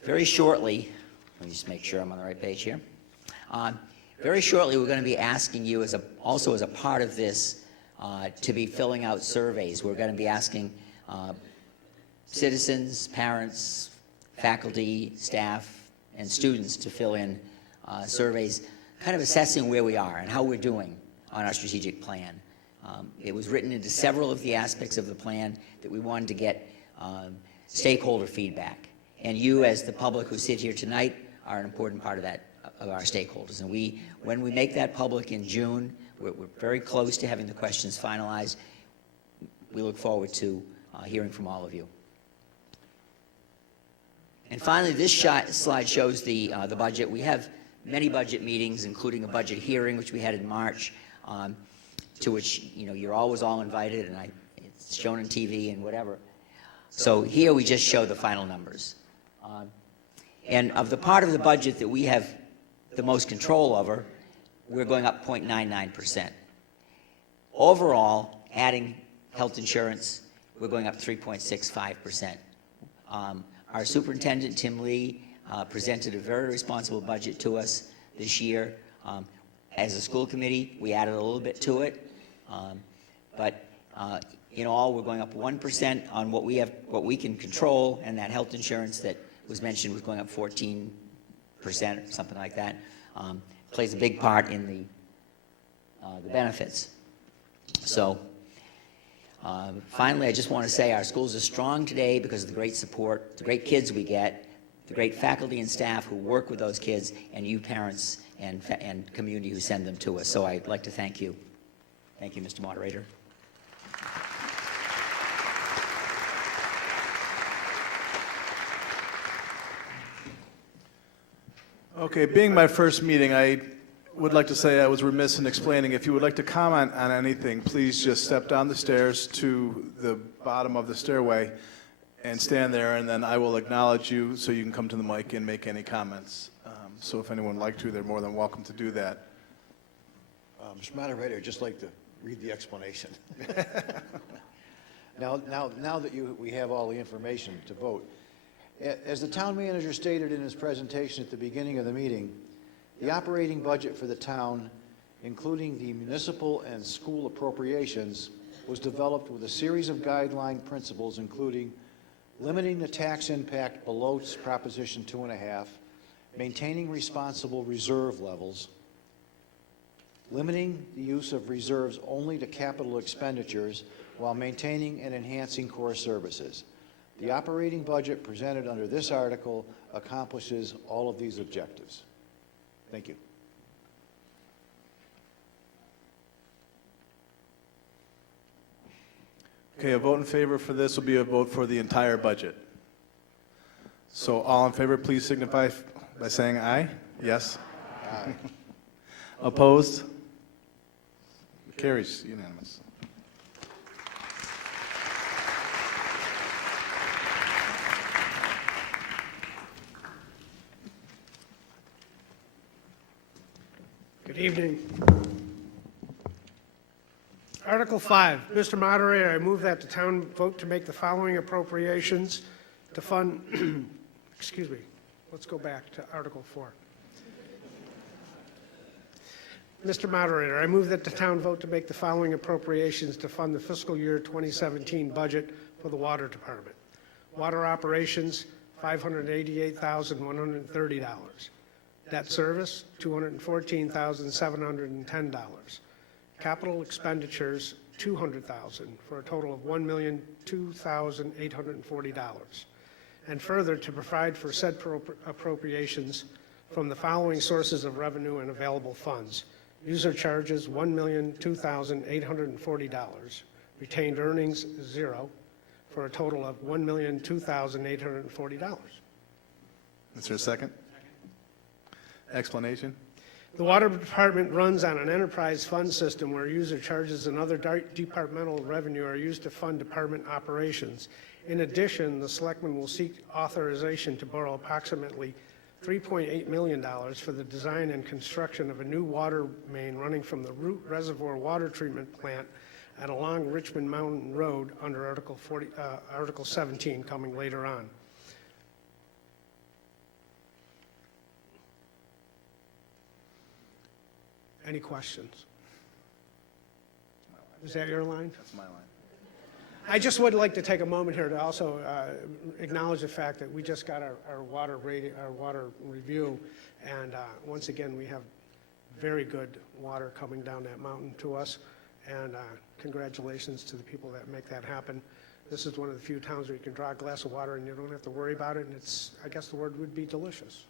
Very shortly, let me just make sure I'm on the right page here. Very shortly, we're going to be asking you, also as a part of this, to be filling out surveys. We're going to be asking citizens, parents, faculty, staff, and students to fill in surveys, kind of assessing where we are and how we're doing on our strategic plan. It was written into several of the aspects of the plan that we wanted to get stakeholder feedback. And you, as the public who sit here tonight, are an important part of that, of our stakeholders. And when we make that public in June, we're very close to having the questions finalized. We look forward to hearing from all of you. And finally, this slide shows the budget. We have many budget meetings, including a budget hearing, which we had in March, to which you're always all invited, and it's shown on TV and whatever. So here we just show the final numbers. And of the part of the budget that we have the most control over, we're going up 0.99%. Overall, adding health insurance, we're going up 3.65%. Our superintendent, Tim Lee, presented a very responsible budget to us this year. As a school committee, we added a little bit to it, but in all, we're going up 1% on what we can control, and that health insurance that was mentioned was going up 14% or something like that. Plays a big part in the benefits. So finally, I just want to say our schools are strong today because of the great support, the great kids we get, the great faculty and staff who work with those kids, and you parents and community who send them to us. So I'd like to thank you. Thank you, Mr. Moderator. Okay, being my first meeting, I would like to say I was remiss in explaining. If you would like to comment on anything, please just step down the stairs to the bottom of the stairway and stand there, and then I will acknowledge you so you can come to the mic and make any comments. So if anyone would like to, they're more than welcome to do that. Mr. Moderator, I'd just like to read the explanation. Now that we have all the information to vote, as the town manager stated in his presentation at the beginning of the meeting, the operating budget for the town, including the municipal and school appropriations, was developed with a series of guideline principles, including limiting the tax impact below Proposition 2.5, maintaining responsible reserve levels, limiting the use of reserves only to capital expenditures while maintaining and enhancing core services. The operating budget presented under this article accomplishes all of these objectives. Thank you. Okay, a vote in favor for this will be a vote for the entire budget. So all in favor, please signify by saying aye. Yes? Aye. Opposed? Carries unanimous. Good evening. Article 5. Mr. Moderator, I move that the town vote to make the following appropriations to fund, excuse me, let's go back to Article 4. Mr. Moderator, I move that the town vote to make the following appropriations to fund the fiscal year 2017 budget for the Water Department. Water operations, $588,130. Debt service, $214,710. Capital expenditures, $200,000, for a total of $1,002,840. And further, to provide for said appropriations from the following sources of revenue and available funds. User charges, $1,002,840. Retained earnings, 0, for a total of $1,002,840. Is there a second? Explanation? The Water Department runs on an enterprise fund system where user charges and other departmental revenue are used to fund department operations. In addition, the Selectmen will seek authorization to borrow approximately $3.8 million for the design and construction of a new water main running from the Root Reservoir Water Treatment Plant and along Richmond Mountain Road under Article 17, coming later on. Any questions? Is that your line? That's my line. I just would like to take a moment here to also acknowledge the fact that we just got our water review, and once again, we have very good water coming down that mountain to us, and congratulations to the people that make that happen. This is one of the few towns where you can draw a glass of water and you don't have to worry about it, and it's, I guess the word would be delicious.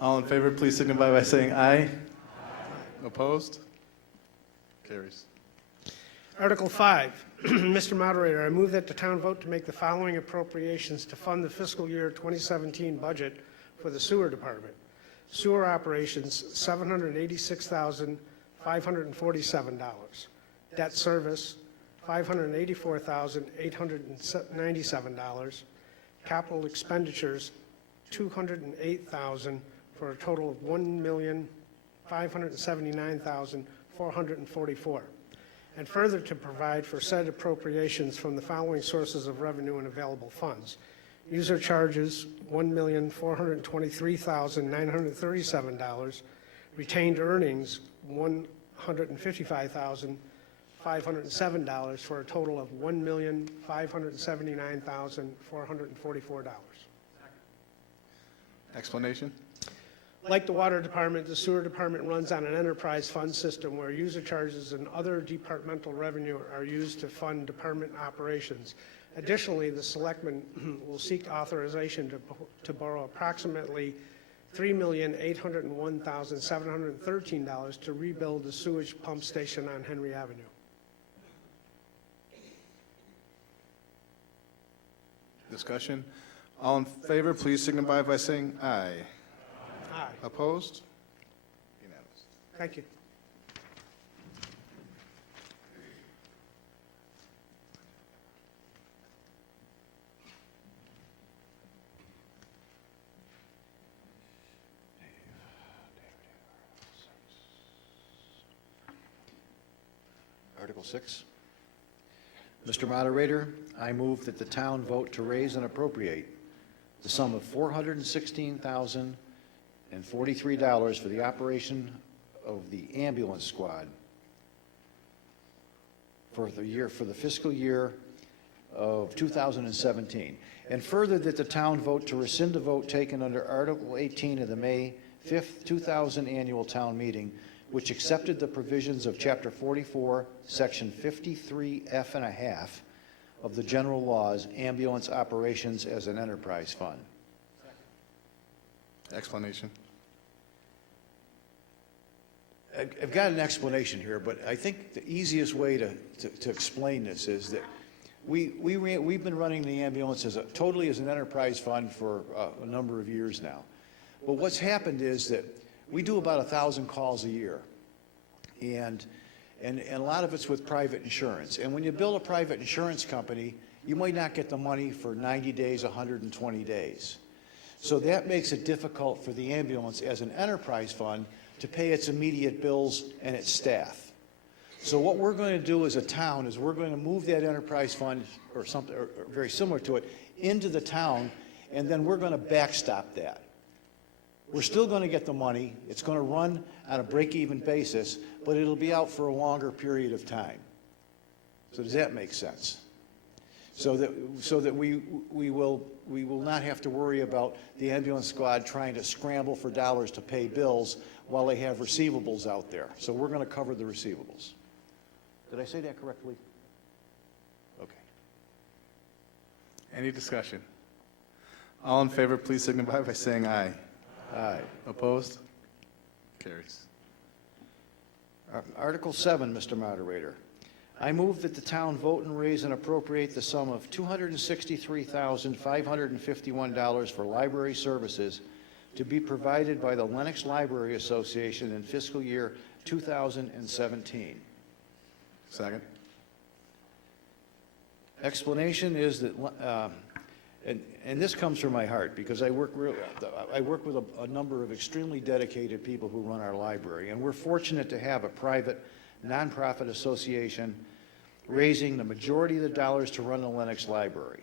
All in favor, please signify by saying aye. Aye. Opposed? Carries. Article 5, Mr. Moderator, I move that the town vote to make the following appropriations to fund the fiscal year 2017 budget for the Sewer Department. Sewer operations, $786,547. Debt service, $584,897. Capital expenditures, $208,000, for a total of $1,579,444. And further, to provide for said appropriations from the following sources of revenue and available funds. User charges, $1,423,937. Retained earnings, $155,507, for a total of $1,579,444. Explanation? Like the Water Department, the Sewer Department runs on an enterprise fund system where user charges and other departmental revenue are used to fund department operations. Additionally, the Selectmen will seek authorization to borrow approximately $3,801,713 to rebuild the sewage pump station on Henry Avenue. Discussion? All in favor, please signify by saying aye. Aye. Opposed? Unanimous. Thank you. Article 6. Mr. Moderator, I move that the town vote to raise and appropriate the sum of $416,043 for the operation of the ambulance squad for the fiscal year of 2017. And further, that the town vote to rescind the vote taken under Article 18 of the May 5th, 2000 annual town meeting, which accepted the provisions of Chapter 44, Section 53F and a half of the general laws, ambulance operations as an enterprise fund. Explanation? I've got an explanation here, but I think the easiest way to explain this is that we've been running the ambulance totally as an enterprise fund for a number of years now. But what's happened is that we do about 1,000 calls a year, and a lot of it's with private insurance. And when you build a private insurance company, you might not get the money for 90 days, 120 days. So that makes it difficult for the ambulance as an enterprise fund to pay its immediate bills and its staff. So what we're going to do as a town is we're going to move that enterprise fund or something or very similar to it into the town, and then we're going to backstop that. We're still going to get the money. It's going to run on a break-even basis, but it'll be out for a longer period of time. So does that make sense? So that we will not have to worry about the ambulance squad trying to scramble for dollars to pay bills while they have receivables out there. So we're going to cover the receivables. Did I say that correctly? Okay. Any discussion? All in favor, please signify by saying aye. Aye. Opposed? Carries. Article 7, Mr. Moderator. I move that the town vote and raise and appropriate the sum of $263,551 for library services to be provided by the Lenox Library Association in fiscal year 2017. Second. Explanation is that, and this comes from my heart because I work with a number of extremely dedicated people who run our library, and we're fortunate to have a private nonprofit association raising the majority of the dollars to run the Lenox Library.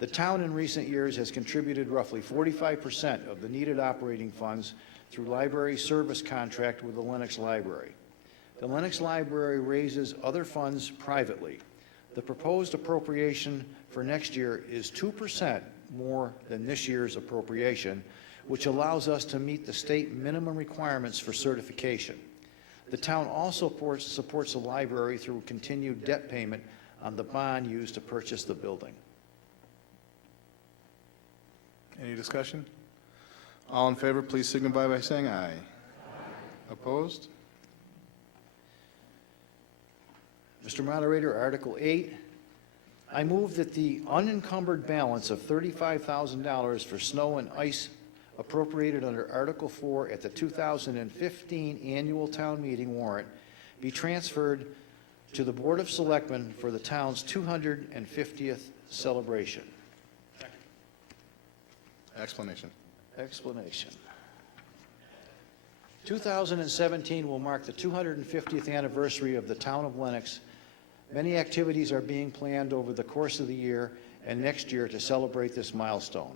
The town in recent years has contributed roughly 45% of the needed operating funds through library service contract with the Lenox Library. The Lenox Library raises other funds privately. The proposed appropriation for next year is 2% more than this year's appropriation, which allows us to meet the state minimum requirements for certification. The town also supports the library through continued debt payment on the bond used to purchase the building. Any discussion? All in favor, please signify by saying aye. Opposed? Mr. Moderator, Article 8, I move that the unencumbered balance of $35,000 for snow and ice appropriated under Article 4 at the 2015 annual town meeting warrant be transferred to the Board of Selectmen for the town's 250th celebration. Explanation. Explanation. 2017 will mark the 250th anniversary of the town of Lenox. Many activities are being planned over the course of the year and next year to celebrate this milestone.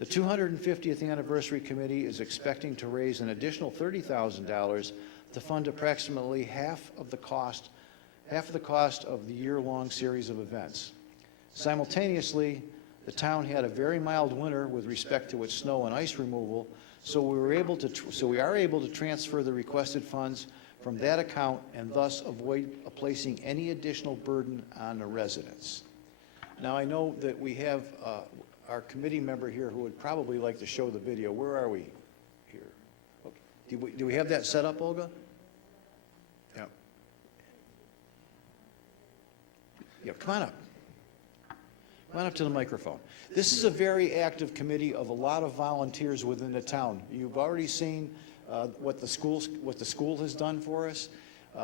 The 250th Anniversary Committee is expecting to raise an additional $30,000 to fund approximately half of the cost of the year-long series of events. Simultaneously, the town had a very mild winter with respect to its snow and ice removal, so we are able to transfer the requested funds from that account and thus avoid placing any additional burden on the residents. Now, I know that we have our committee member here who would probably like to show the video. Where are we here? Okay. Do we have that set up, Olga? Yep. Yeah, come on up. Come on up to the microphone. This is a very active committee of a lot of volunteers within the town. You've already seen what the school has done for us.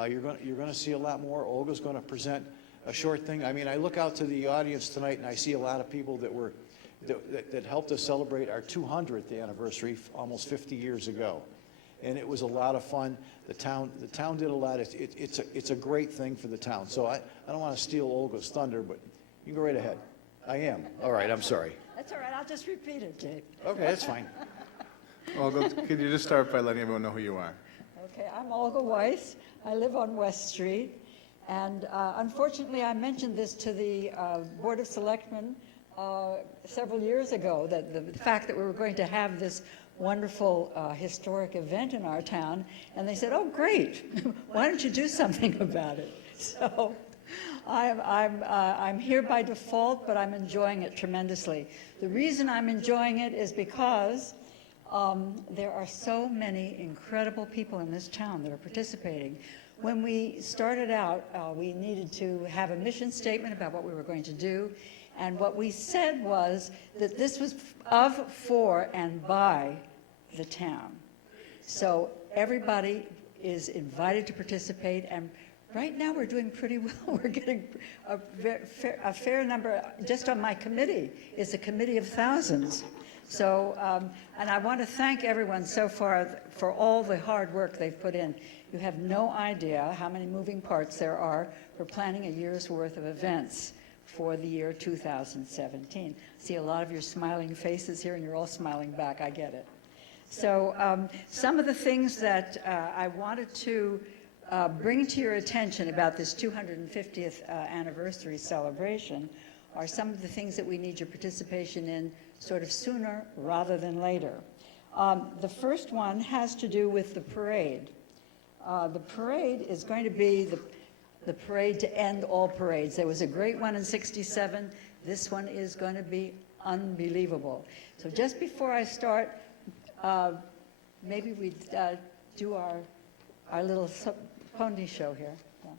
You're going to see a lot more. Olga's going to present a short thing. I mean, I look out to the audience tonight and I see a lot of people that helped us celebrate our 200th anniversary almost 50 years ago, and it was a lot of fun. The town did a lot. It's a great thing for the town. So I don't want to steal Olga's thunder, but you go right ahead. I am. All right. I'm sorry. That's all right. I'll just repeat it, Jake. Okay, that's fine. Olga, could you just start by letting everyone know who you are? Okay, I'm Olga Weiss. I live on West Street. And unfortunately, I mentioned this to the Board of Selectmen several years ago, that the fact that we were going to have this wonderful historic event in our town. And they said, oh, great. Why don't you do something about it? So I'm here by default, but I'm enjoying it tremendously. The reason I'm enjoying it is because there are so many incredible people in this town that are participating. When we started out, we needed to have a mission statement about what we were going to do. And what we said was that this was of, for, and by the town. So everybody is invited to participate, and right now we're doing pretty well. We're getting a fair number. Just on my committee, it's a committee of thousands. So, and I want to thank everyone so far for all the hard work they've put in. You have no idea how many moving parts there are for planning a year's worth of events for the year 2017. See a lot of your smiling faces here, and you're all smiling back. I get it. So some of the things that I wanted to bring to your attention about this 250th anniversary celebration are some of the things that we need your participation in sort of sooner rather than later. The first one has to do with the parade. The parade is going to be the parade to end all parades. There was a great one in '67. This one is going to be unbelievable. So just before I start, maybe we do our little pony show here. Yeah.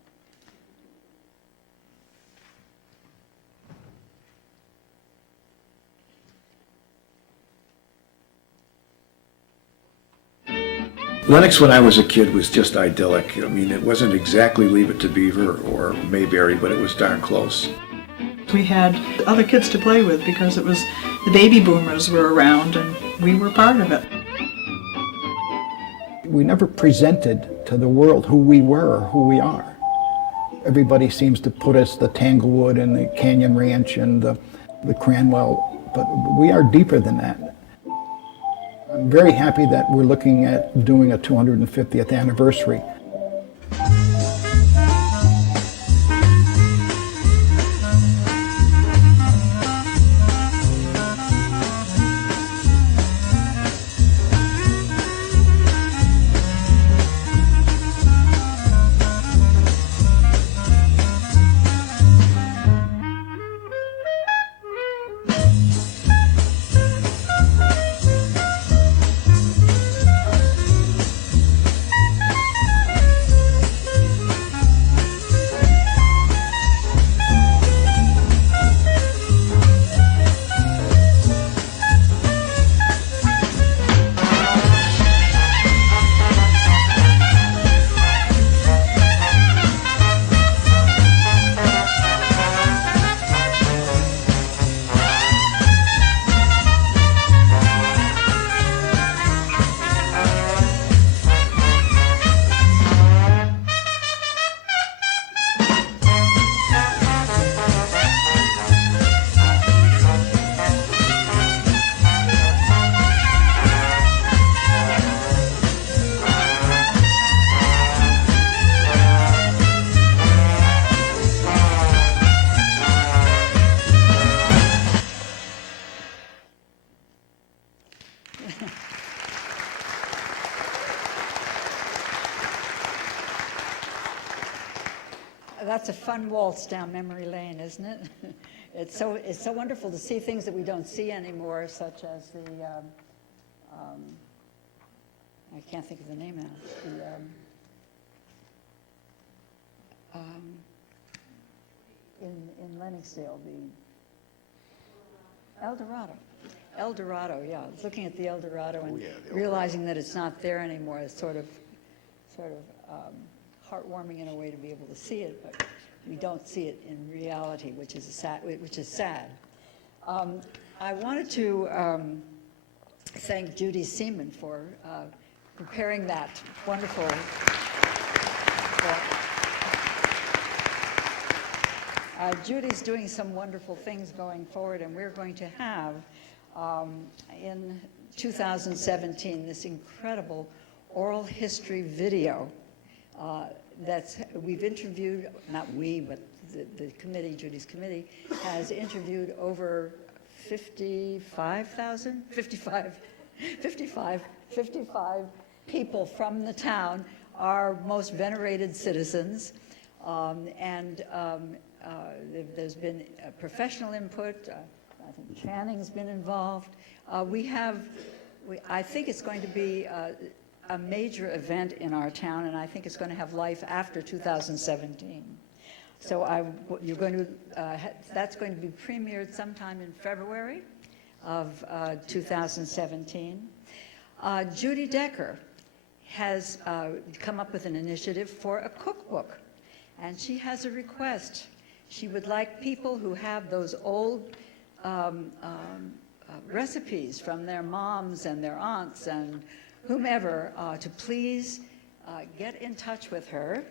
Lenox, when I was a kid, was just idyllic. I mean, it wasn't exactly Leave It to Beaver or Mayberry, but it was darn close. We had other kids to play with because it was the baby boomers were around and we were part of it. We never presented to the world who we were or who we are. Everybody seems to put us the Tanglewood and the Canyon Ranch and the Cranwell, but we are deeper than that. I'm very happy that we're looking at doing a 250th anniversary. That's a fun waltz down memory lane, isn't it? It's so wonderful to see things that we don't see anymore, such as the I can't think of the name now. In Lennoxdale, the El Dorado, yeah. Looking at the El Dorado and realizing that it's not there anymore is sort of heartwarming in a way to be able to see it, but we don't see it in reality, which is sad. I wanted to thank Judy Seaman for preparing that wonderful book. Judy's doing some wonderful things going forward, and we're going to have in 2017 this incredible oral history video we've interviewed, not we, but the committee, Judy's committee, has interviewed over 55 people from the town, our most venerated citizens, and there's been professional input. I think Channing's been involved. I think it's going to be a major event in our town, and I think it's going to have life after 2017. So that's going to be premiered sometime in February of 2017. Judy Decker has come up with an initiative for a cookbook, and she has a request. She would like people who have those old recipes from their moms and their aunts and whomever to please get in touch with her.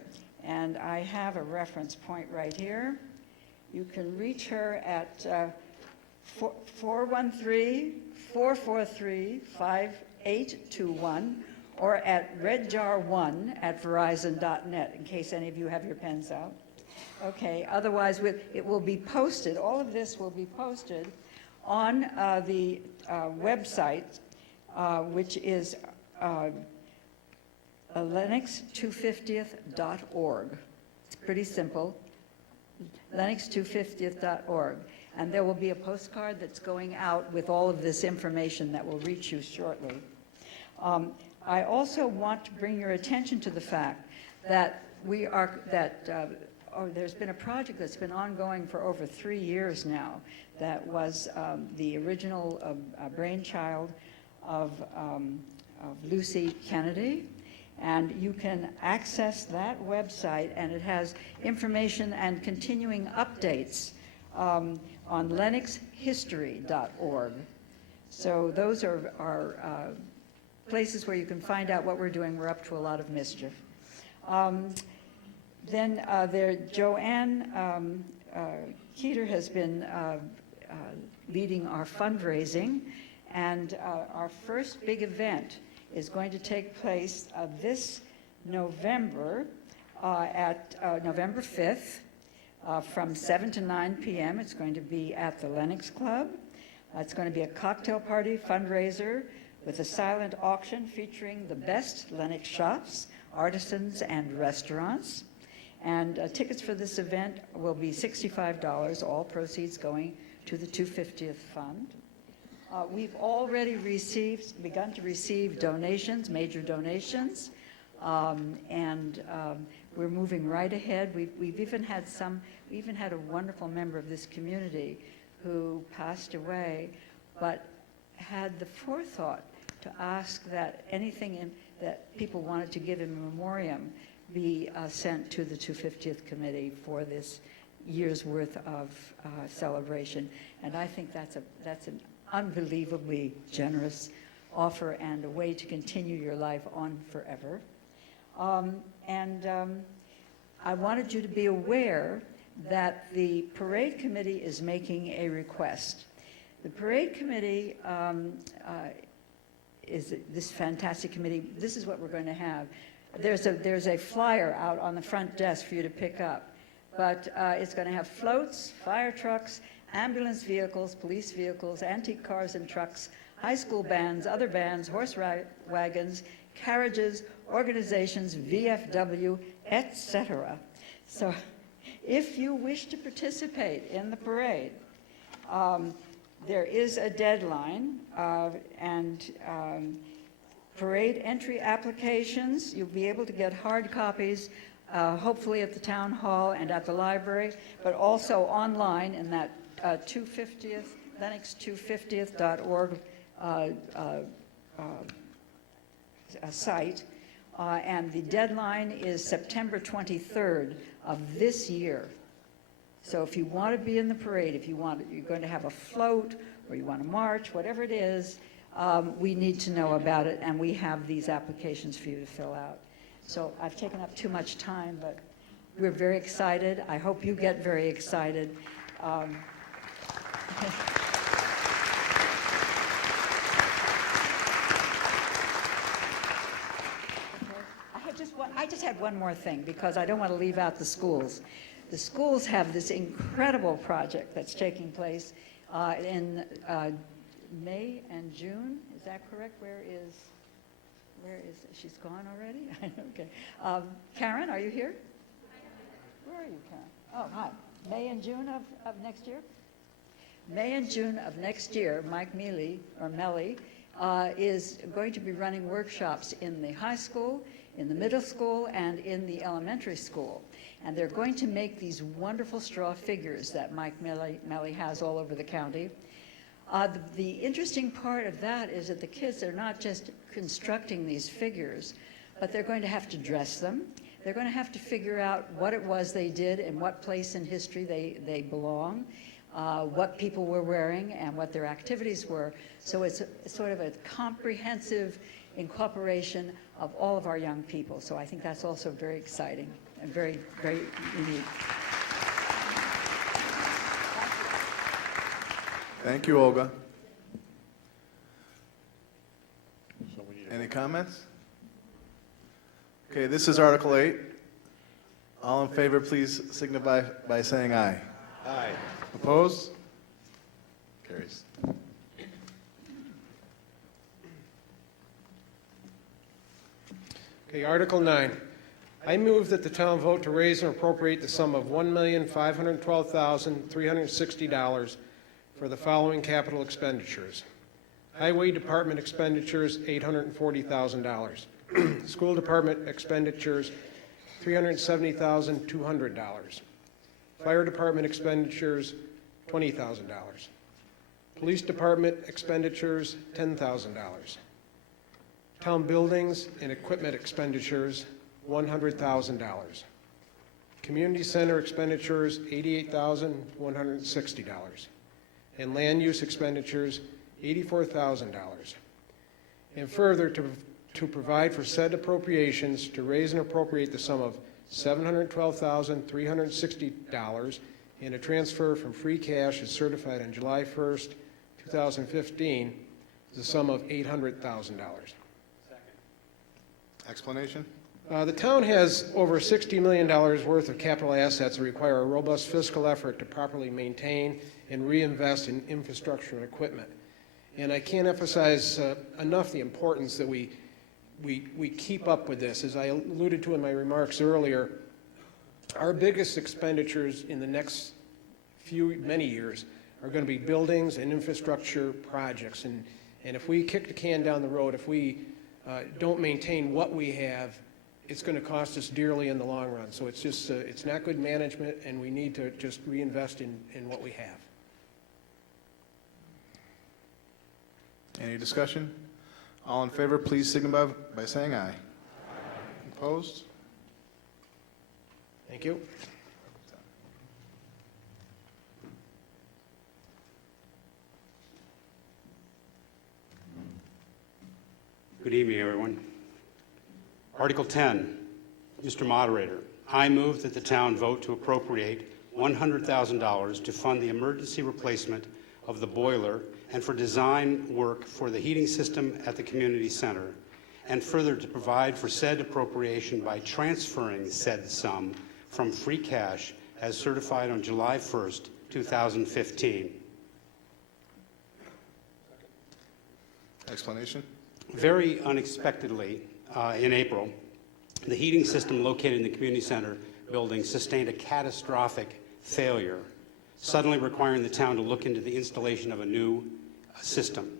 And I have a reference point right here. You can reach her at 413-443-5821 or at redjar1@verizon.net, in case any of you have your pens out. Okay, otherwise it will be posted, all of this will be posted on the website, which is Lenox250th.org. It's pretty simple, Lenox250th.org. And there will be a postcard that's going out with all of this information that will reach you shortly. I also want to bring your attention to the fact that there's been a project that's been ongoing for over 3 years now that was the original brainchild of Lucy Kennedy. And you can access that website, and it has information and continuing updates on lenoxhistory.org. So those are places where you can find out what we're doing. We're up to a lot of mischief. Then Joanne Keeter has been leading our fundraising, and our first big event is going to take place this November at November 5th from 7 to 9 p.m. It's going to be at the Lenox Club. It's going to be a cocktail party fundraiser with a silent auction featuring the best Lenox shops, artisans, and restaurants. And tickets for this event will be $65, all proceeds going to the 250th Fund. We've already begun to receive donations, major donations, and we're moving right ahead. We've even had a wonderful member of this community who passed away, but had the forethought to ask that anything that people wanted to give in memoriam be sent to the 250th Committee for this year's worth of celebration. And I think that's an unbelievably generous offer and a way to continue your life on forever. I wanted you to be aware that the Parade Committee is making a request. The Parade Committee is this fantastic committee. This is what we're going to have. There's a flyer out on the front desk for you to pick up, but it's going to have floats, fire trucks, ambulance vehicles, police vehicles, antique cars and trucks, high school bands, other bands, horse wagons, carriages, organizations, VFW, etc. So if you wish to participate in the parade, there is a deadline, and parade entry applications, you'll be able to get hard copies, hopefully at the town hall and at the library, but also online in that 250th, Lenox250th.org site. And the deadline is September 23rd of this year. So if you want to be in the parade, you're going to have a float, or you want to march, whatever it is, we need to know about it, and we have these applications for you to fill out. So I've taken up too much time, but we're very excited. I hope you get very excited. I just had one more thing, because I don't want to leave out the schools. The schools have this incredible project that's taking place in May and June. Is that correct? Where is she's gone already? Okay. Karen, are you here? Where are you, Karen? Oh, hi. May and June of next year? May and June of next year, Mike Melly is going to be running workshops in the high school, in the middle school, and in the elementary school. And they're going to make these wonderful straw figures that Mike Melly has all over the county. The interesting part of that is that the kids are not just constructing these figures, but they're going to have to dress them. They're going to have to figure out what it was they did and what place in history they belong. what people were wearing and what their activities were. So it's sort of a comprehensive incorporation of all of our young people. So I think that's also very exciting and very, very unique. Thank you, Olga. Any comments? Okay, this is Article 8. All in favor, please signify by saying aye. Aye. Opposed? Carries. Okay, Article 9. I move that the town vote to raise and appropriate the sum of $1,512,360 for the following capital expenditures. Highway Department expenditures, $840,000. School Department expenditures, $370,200. Fire Department expenditures, $20,000. Police Department expenditures, $10,000. Town buildings and equipment expenditures, $100,000. Community center expenditures, $88,160. And land use expenditures, $84,000. And further, to provide for said appropriations to raise and appropriate the sum of $712,360 in a transfer from free cash as certified on July 1st, 2015, the sum of $800,000. Explanation? The town has over $60 million worth of capital assets that require a robust fiscal effort to properly maintain and reinvest in infrastructure and equipment. And I can't emphasize enough the importance that we keep up with this. As I alluded to in my remarks earlier, our biggest expenditures in the next many years are going to be buildings and infrastructure projects. And if we kick the can down the road, if we don't maintain what we have, it's going to cost us dearly in the long run. So it's just, it's not good management, and we need to just reinvest in what we have. Any discussion? All in favor, please signify by saying aye. Opposed? Thank you. Good evening, everyone. Article 10, Mr. Moderator, I move that the town vote to appropriate $100,000 to fund the emergency replacement of the boiler and for design work for the heating system at the community center, and further to provide for said appropriation by transferring said sum from free cash as certified on July 1st, 2015. Explanation? Very unexpectedly, in April, the heating system located in the community center building sustained a catastrophic failure, suddenly requiring the town to look into the installation of a new system.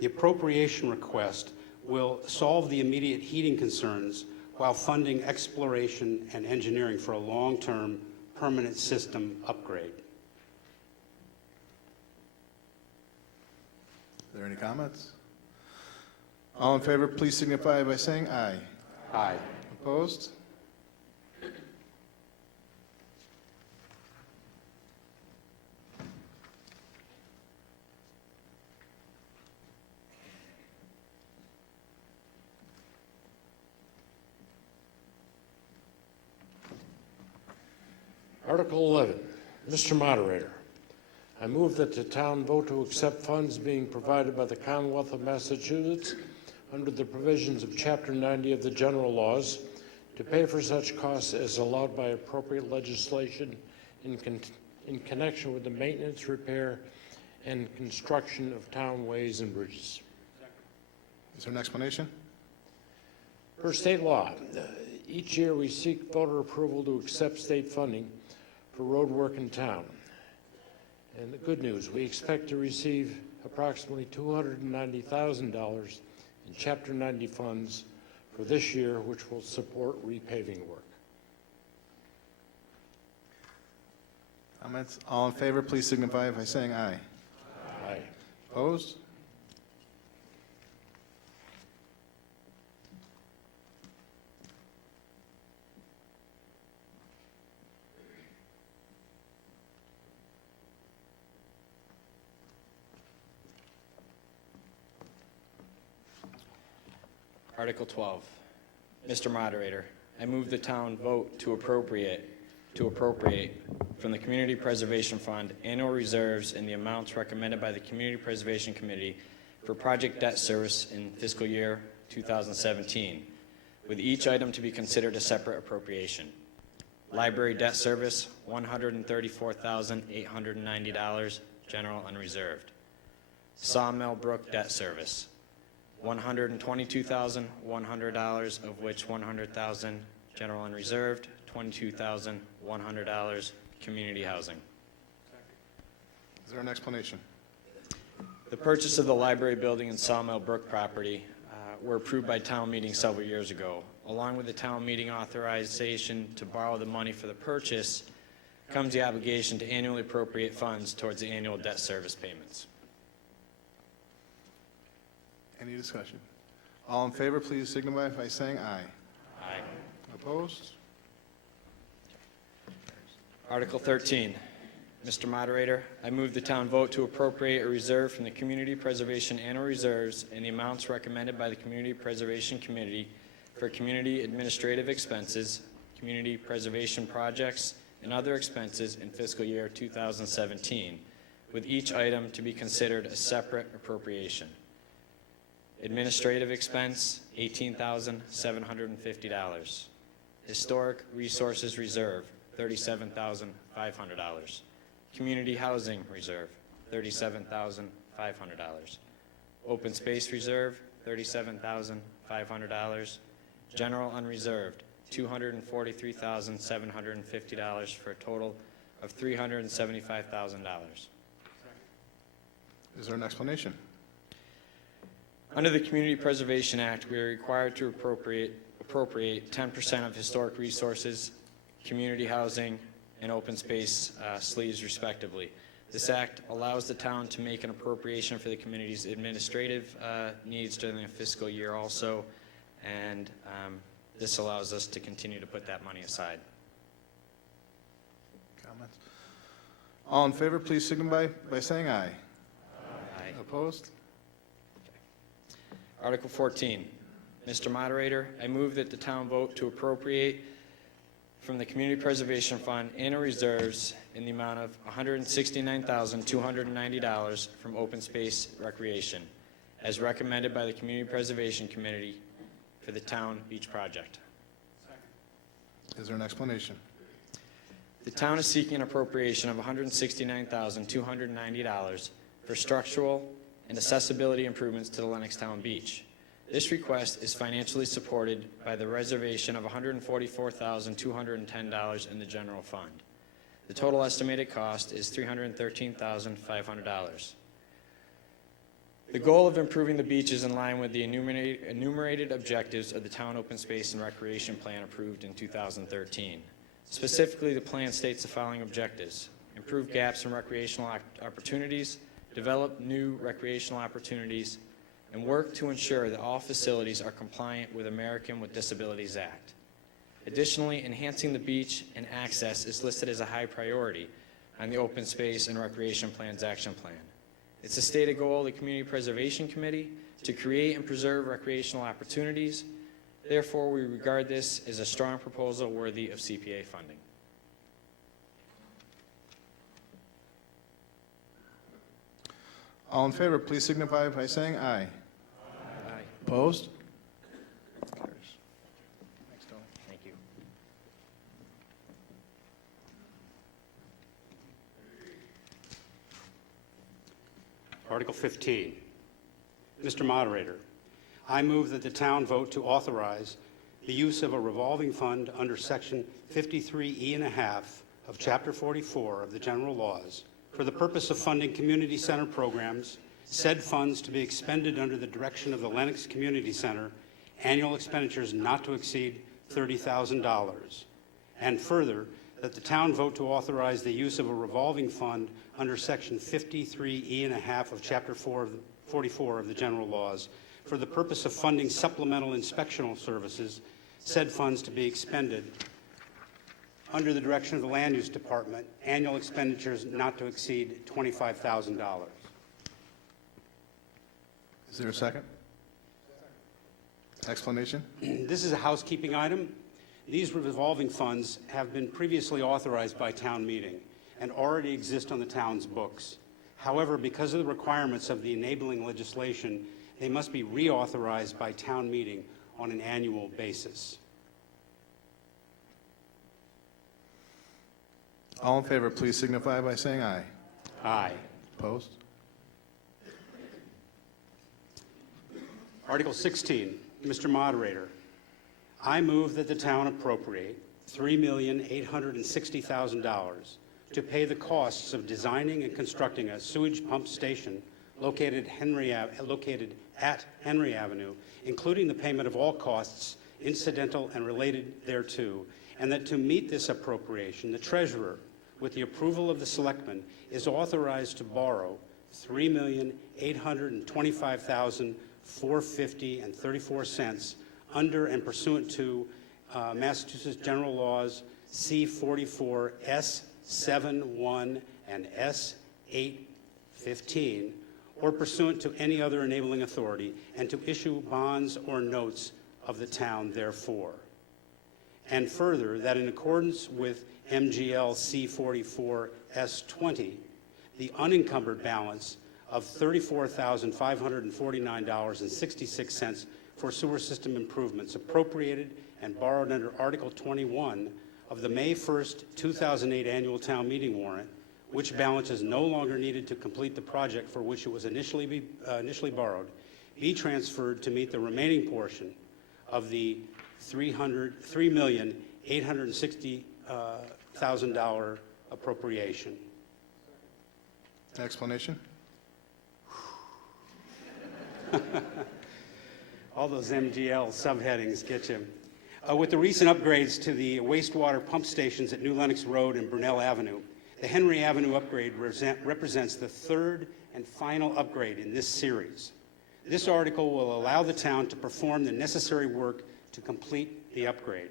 The appropriation request will solve the immediate heating concerns while funding exploration and engineering for a long-term permanent system upgrade. Are there any comments? All in favor, please signify by saying aye. Aye. Opposed? Article 11. Mr. Moderator, I move that the town vote to accept funds being provided by the Commonwealth of Massachusetts under the provisions of Chapter 90 of the general laws to pay for such costs as allowed by appropriate legislation in connection with the maintenance, repair, and construction of town ways and bridges. Is there an explanation? Per state law, each year we seek voter approval to accept state funding for road work in town. And the good news, we expect to receive approximately $290,000 in Chapter 90 funds for this year, which will support repaving work. Comments? All in favor, please signify by saying aye. Aye. Opposed? Article 12. Mr. Moderator, I move the town vote to appropriate from the Community Preservation Fund annual reserves in the amounts recommended by the Community Preservation Committee for project debt service in fiscal year 2017, with each item to be considered a separate appropriation. Library debt service, $134,890, general unreserved. Sawmill Brook debt service, $122,100, of which $100,000 general unreserved, $22,100 community housing. Is there an explanation? The purchase of the library building and Sawmill Brook property were approved by town meeting several years ago. Along with the town meeting authorization to borrow the money for the purchase comes the obligation to annually appropriate funds towards the annual debt service payments. Any discussion? All in favor, please signify by saying aye. Aye. Opposed? Article 13. Mr. Moderator, I move the town vote to appropriate a reserve from the Community Preservation Annual Reserves in the amounts recommended by the Community Preservation Committee for community administrative expenses, community preservation projects, and other expenses in fiscal year 2017, with each item to be considered a separate appropriation. Administrative expense, $18,750. Historic Resources Reserve, $37,500. Community Housing Reserve, $37,500. Open Space Reserve, $37,500. General Unreserved, $243,750 for a total of $375,000. Is there an explanation? Under the Community Preservation Act, we are required to appropriate 10% of historic resources, community housing, and open space sleeves, respectively. This act allows the town to make an appropriation for the community's administrative needs during the fiscal year also, and this allows us to continue to put that money aside. Comments? All in favor, please signify by saying aye. Aye. Opposed? Article 14. Mr. Moderator, I move that the town vote to appropriate from the Community Preservation Fund annual reserves in the amount of $169,290 from Open Space Recreation, as recommended by the Community Preservation Committee for the town beach project. Is there an explanation? The town is seeking an appropriation of $169,290 for structural and accessibility improvements to the Lenox Town Beach. This request is financially supported by the reservation of $144,210 in the general fund. The total estimated cost is $313,500. The goal of improving the beach is in line with the enumerated objectives of the Town Open Space and Recreation Plan approved in 2013. Specifically, the plan states the following objectives: improve gaps in recreational opportunities, develop new recreational opportunities, and work to ensure that all facilities are compliant with American with Disabilities Act. Additionally, enhancing the beach and access is listed as a high priority on the Open Space and Recreation Plan's action plan. It's a stated goal of the Community Preservation Committee to create and preserve recreational opportunities. Therefore, we regard this as a strong proposal worthy of CPA funding. All in favor, please signify by saying aye. Aye. Opposed? Carries. Thanks, Tony. Thank you. Article 15. Mr. Moderator, I move that the town vote to authorize the use of a revolving fund under Section 53E1/2 of Chapter 44 of the General Laws for the purpose of funding community center programs, said funds to be expended under the direction of the Lenox Community Center, annual expenditures not to exceed $30,000. And further, that the town vote to authorize the use of a revolving fund under Section 53E1/2 of Chapter 44 of the General Laws for the purpose of funding supplemental inspectional services, said funds to be expended under the direction of the Land Use Department, annual expenditures not to exceed $25,000. Is there a second? Explanation? This is a housekeeping item. These revolving funds have been previously authorized by town meeting and already exist on the town's books. However, because of the requirements of the enabling legislation, they must be reauthorized by town meeting on an annual basis. All in favor, please signify by saying aye. Aye. Opposed? Article 16, Mr. Moderator, I move that the town appropriate $3,860,000 to pay the costs of designing and constructing a sewage pump station located at Henry Avenue, including the payment of all costs incidental and related thereto, and that to meet this appropriation, the treasurer, with the approval of the selectmen, is authorized to borrow $3,825,450.34 under and pursuant to Massachusetts General Laws C-44 S-7-1 and S-8-15, or pursuant to any other enabling authority, and to issue bonds or notes of the town therefore. And further, that in accordance with MGL C-44 S-20, the unencumbered balance of $34,549.66 for sewer system improvements appropriated and borrowed under Article 21 of the May 1st, 2008 annual town meeting warrant, which balance is no longer needed to complete the project for which it was initially borrowed, be transferred to meet the remaining portion of the $3,860,000 appropriation. Explanation? All those MGL subheadings get you. With the recent upgrades to the wastewater pump stations at New Lenox Road and Brunel Avenue, the Henry Avenue upgrade represents the third and final upgrade in this series. This article will allow the town to perform the necessary work to complete the upgrade.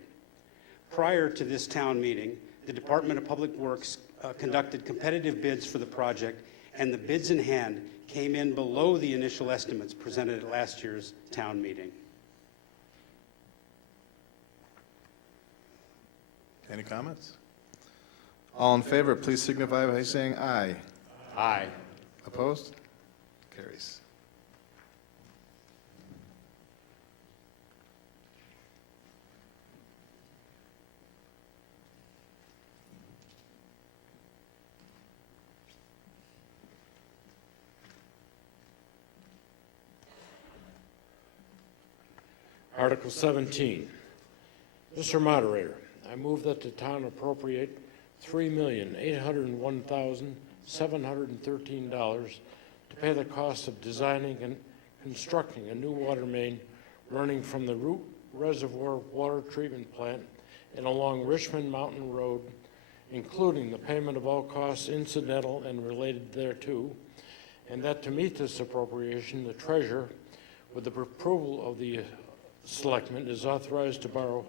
Prior to this town meeting, the Department of Public Works conducted competitive bids for the project, and the bids in hand came in below the initial estimates presented at last year's town meeting. Any comments? All in favor, please signify by saying aye. Aye. Opposed? Carries. Article 17. Mr. Moderator, I move that the town appropriate $3,801,713 to pay the cost of designing and constructing a new water main running from the Root Reservoir Water Treatment Plant and along Richmond Mountain Road, including the payment of all costs incidental and related thereto, and that to meet this appropriation, the treasurer, with the approval of the selectmen, is authorized to borrow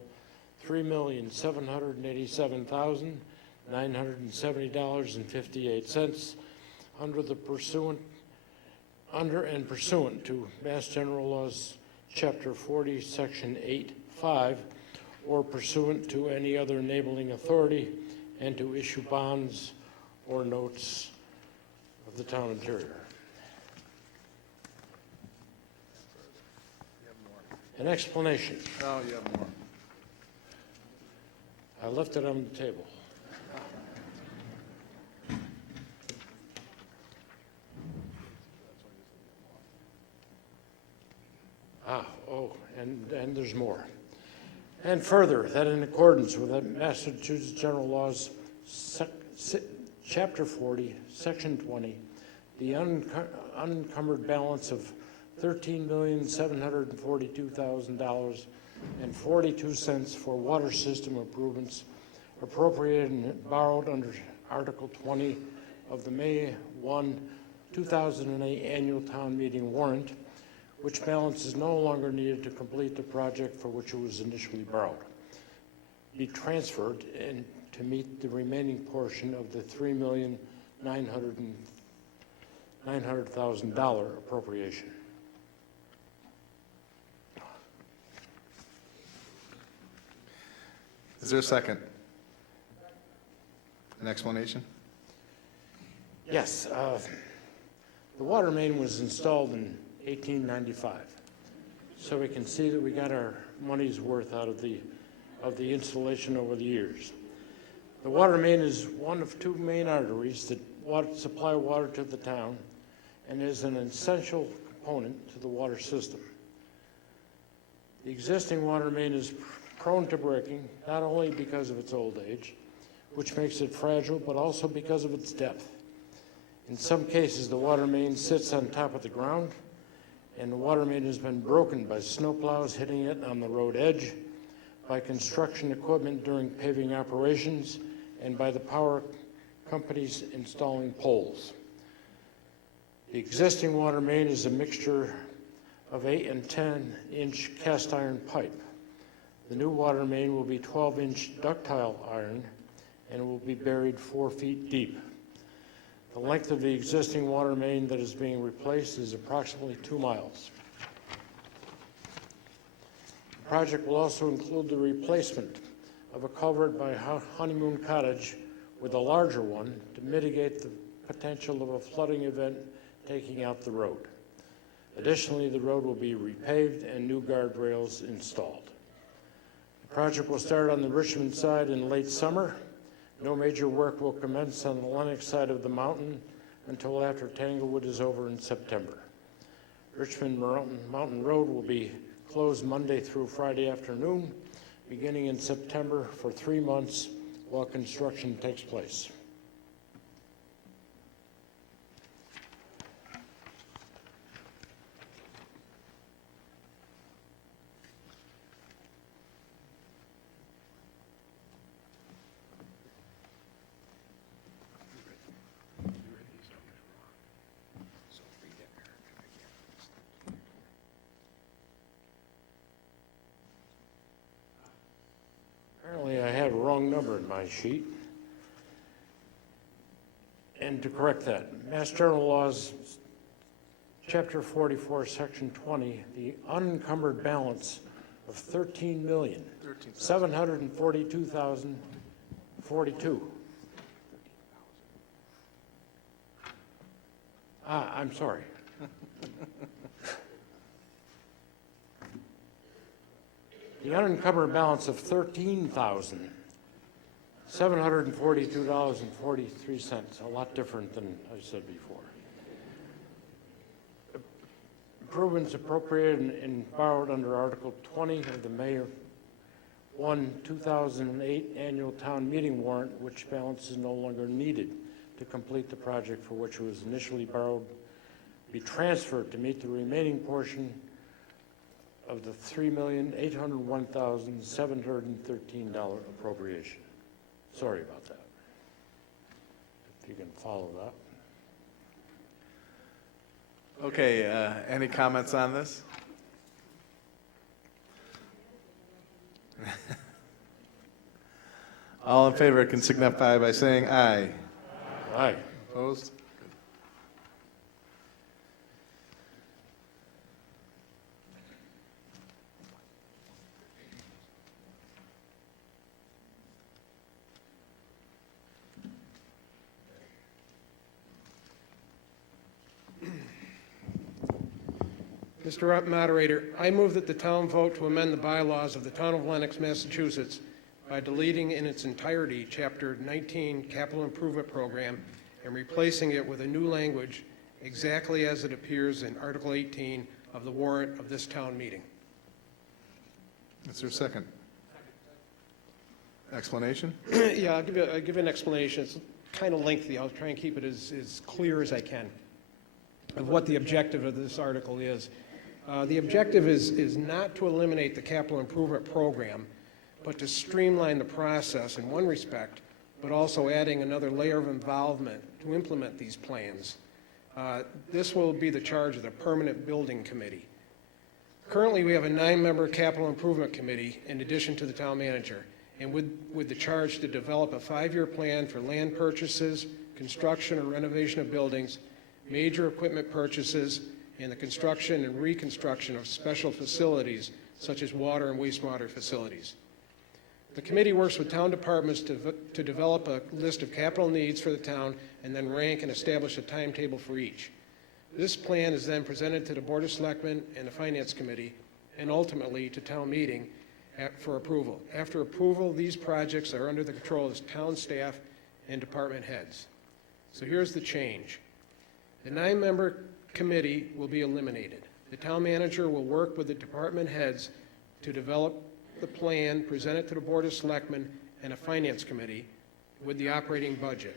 $3,787,970.58 under and pursuant to Mass General Laws Chapter 40, Section 8.5, or pursuant to any other enabling authority, and to issue bonds or notes of the town interior. An explanation. Oh, you have more. I left it on the table. And there's more. And further, that in accordance with Massachusetts General Laws, Chapter 40, Section 20, the unencumbered balance of $13,742,000.42 for water system improvements appropriated and borrowed under Article 20 of the May 1, 2008 annual town meeting warrant, which balance is no longer needed to complete the project for which it was initially borrowed, be transferred and to meet the remaining portion of the $3,900,000 appropriation. Is there a second? An explanation? Yes, the water main was installed in 1895. So we can see that we got our money's worth out of the installation over the years. The water main is one of two main arteries that supply water to the town and is an essential component to the water system. The existing water main is prone to breaking, not only because of its old age, which makes it fragile, but also because of its depth. In some cases, the water main sits on top of the ground, and the water main has been broken by snowplows hitting it on the road edge, by construction equipment during paving operations, and by the power companies installing poles. The existing water main is a mixture of 8 and 10-inch cast iron pipe. The new water main will be 12-inch ductile iron and will be buried 4 feet deep. The length of the existing water main that is being replaced is approximately 2 miles. The project will also include the replacement of a culvert by Honeymoon Cottage with a larger one to mitigate the potential of a flooding event taking out the road. Additionally, the road will be repaved and new guardrails installed. The project will start on the Richmond side in late summer. No major work will commence on the Lenox side of the mountain until after Tanglewood is over in September. Richmond Mountain Road will be closed Monday through Friday afternoon, beginning in September for 3 months while construction takes place. Apparently I have a wrong number in my sheet. And to correct that, Mass General Laws, Chapter 44, Section 20, the unencumbered balance of $13,742,042. I'm sorry. The unencumbered balance of $13,742.43, a lot different than I said before. Improvements appropriated and borrowed under Article 20 of the May 1, 2008 annual town meeting warrant, which balance is no longer needed to complete the project for which it was initially borrowed, be transferred to meet the remaining portion of the $3,801,713 appropriation. Sorry about that. If you can follow that. Okay, any comments on this? All in favor can signify by saying aye. Aye. Opposed? Mr. Moderator, I move that the town vote to amend the bylaws of the town of Lenox, Massachusetts by deleting in its entirety Chapter 19 Capital Improvement Program and replacing it with a new language exactly as it appears in Article 18 of the warrant of this town meeting. Is there a second? Explanation? Yeah, I'll give you an explanation. It's kind of lengthy. I'll try and keep it as clear as I can of what the objective of this article is. The objective is not to eliminate the capital improvement program, but to streamline the process in one respect, but also adding another layer of involvement to implement these plans. This will be the charge of the Permanent Building Committee. Currently, we have a 9-member capital improvement committee in addition to the town manager, and with the charge to develop a 5-year plan for land purchases, construction or renovation of buildings, major equipment purchases, and the construction and reconstruction of special facilities such as water and wastewater facilities. The committee works with town departments to develop a list of capital needs for the town and then rank and establish a timetable for each. This plan is then presented to the Board of Selectmen and the Finance Committee and ultimately to town meeting for approval. After approval, these projects are under the control of town staff and department heads. So here's the change. The 9-member committee will be eliminated. The town manager will work with the department heads to develop the plan, present it to the Board of Selectmen and a Finance Committee with the operating budget.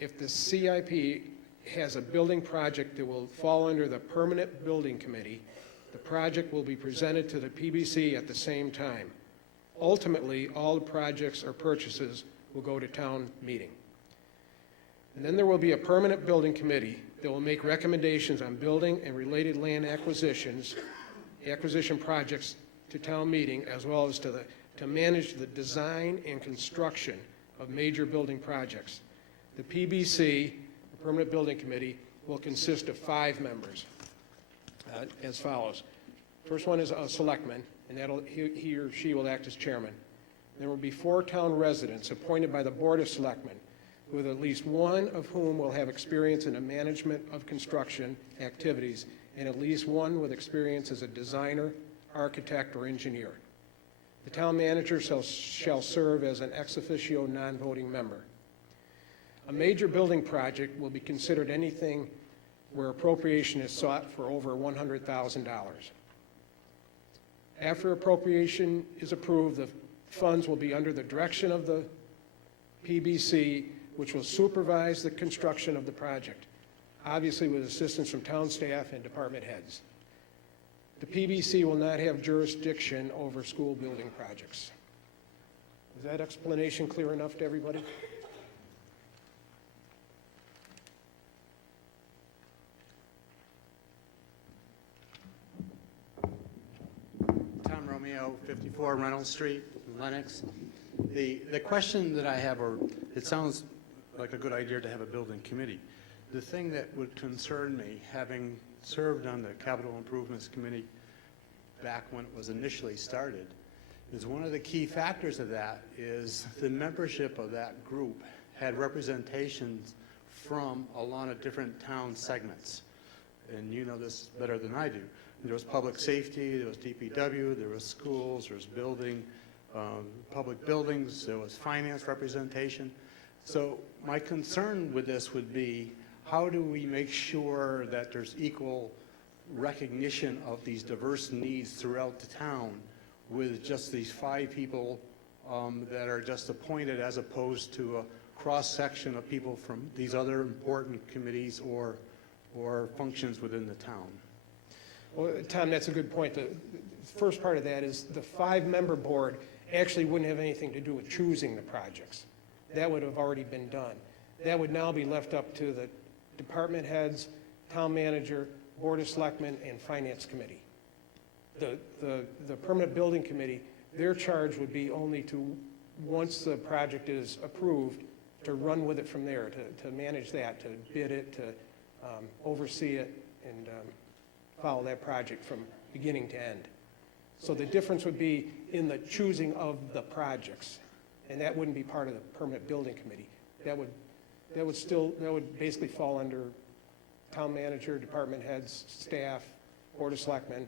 If the CIP has a building project that will fall under the Permanent Building Committee, the project will be presented to the PBC at the same time. Ultimately, all the projects or purchases will go to town meeting. And then there will be a Permanent Building Committee that will make recommendations on building and related land acquisition projects to town meeting, as well as to manage the design and construction of major building projects. The PBC, the Permanent Building Committee, will consist of 5 members, as follows. First one is a selectman, and he or she will act as chairman. There will be 4 town residents appointed by the Board of Selectmen, with at least one of whom will have experience in the management of construction activities, and at least one with experience as a designer, architect, or engineer. The town manager shall serve as an ex officio non-voting member. A major building project will be considered anything where appropriation is sought for over $100,000. After appropriation is approved, the funds will be under the direction of the PBC, which will supervise the construction of the project, obviously with assistance from town staff and department heads. The PBC will not have jurisdiction over school building projects. Is that explanation clear enough to everybody? Tom Romeo, 54 Reynolds Street, Lenox. The question that I have, or it sounds like a good idea to have a building committee. The thing that would concern me, having served on the Capital Improvements Committee back when it was initially started, is one of the key factors of that is the membership of that group had representations from a lot of different town segments. And you know this better than I do. There was public safety, there was DPW, there was schools, there was building, public buildings, there was finance representation. So my concern with this would be, how do we make sure that there's equal recognition of these diverse needs throughout the town with just these 5 people that are just appointed, as opposed to a cross-section of people from these other important committees or functions within the town? Well, Tom, that's a good point. The first part of that is the 5-member board actually wouldn't have anything to do with choosing the projects. That would have already been done. That would now be left up to the department heads, town manager, Board of Selectmen, and Finance Committee. The Permanent Building Committee, their charge would be only to, once the project is approved, to run with it from there, to manage that, to bid it, to oversee it, and follow that project from beginning to end. So the difference would be in the choosing of the projects, and that wouldn't be part of the Permanent Building Committee. That would basically fall under town manager, department heads, staff, Board of Selectmen,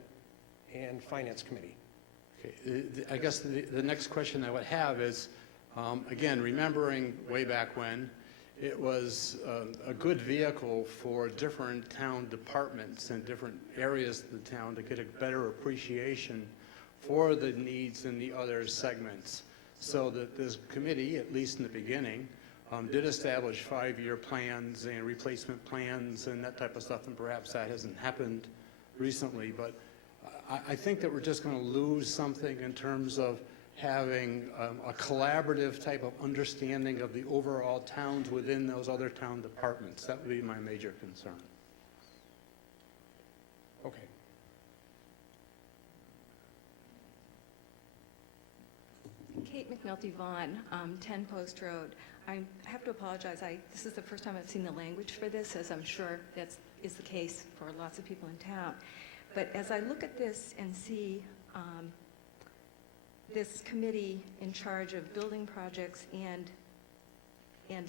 and Finance Committee. Okay. I guess the next question I would have is, again, remembering way back when, it was a good vehicle for different town departments and different areas of the town to get a better appreciation for the needs in the other segments. So that this committee, at least in the beginning, did establish 5-year plans and replacement plans and that type of stuff, and perhaps that hasn't happened recently. But I think that we're just going to lose something in terms of having a collaborative type of understanding of the overall towns within those other town departments. That would be my major concern. Okay. Kate McNulty Vaughn, 10 Post Road. I have to apologize. This is the first time I've seen the language for this, as I'm sure that is the case for lots of people in town. But as I look at this and see this committee in charge of building projects and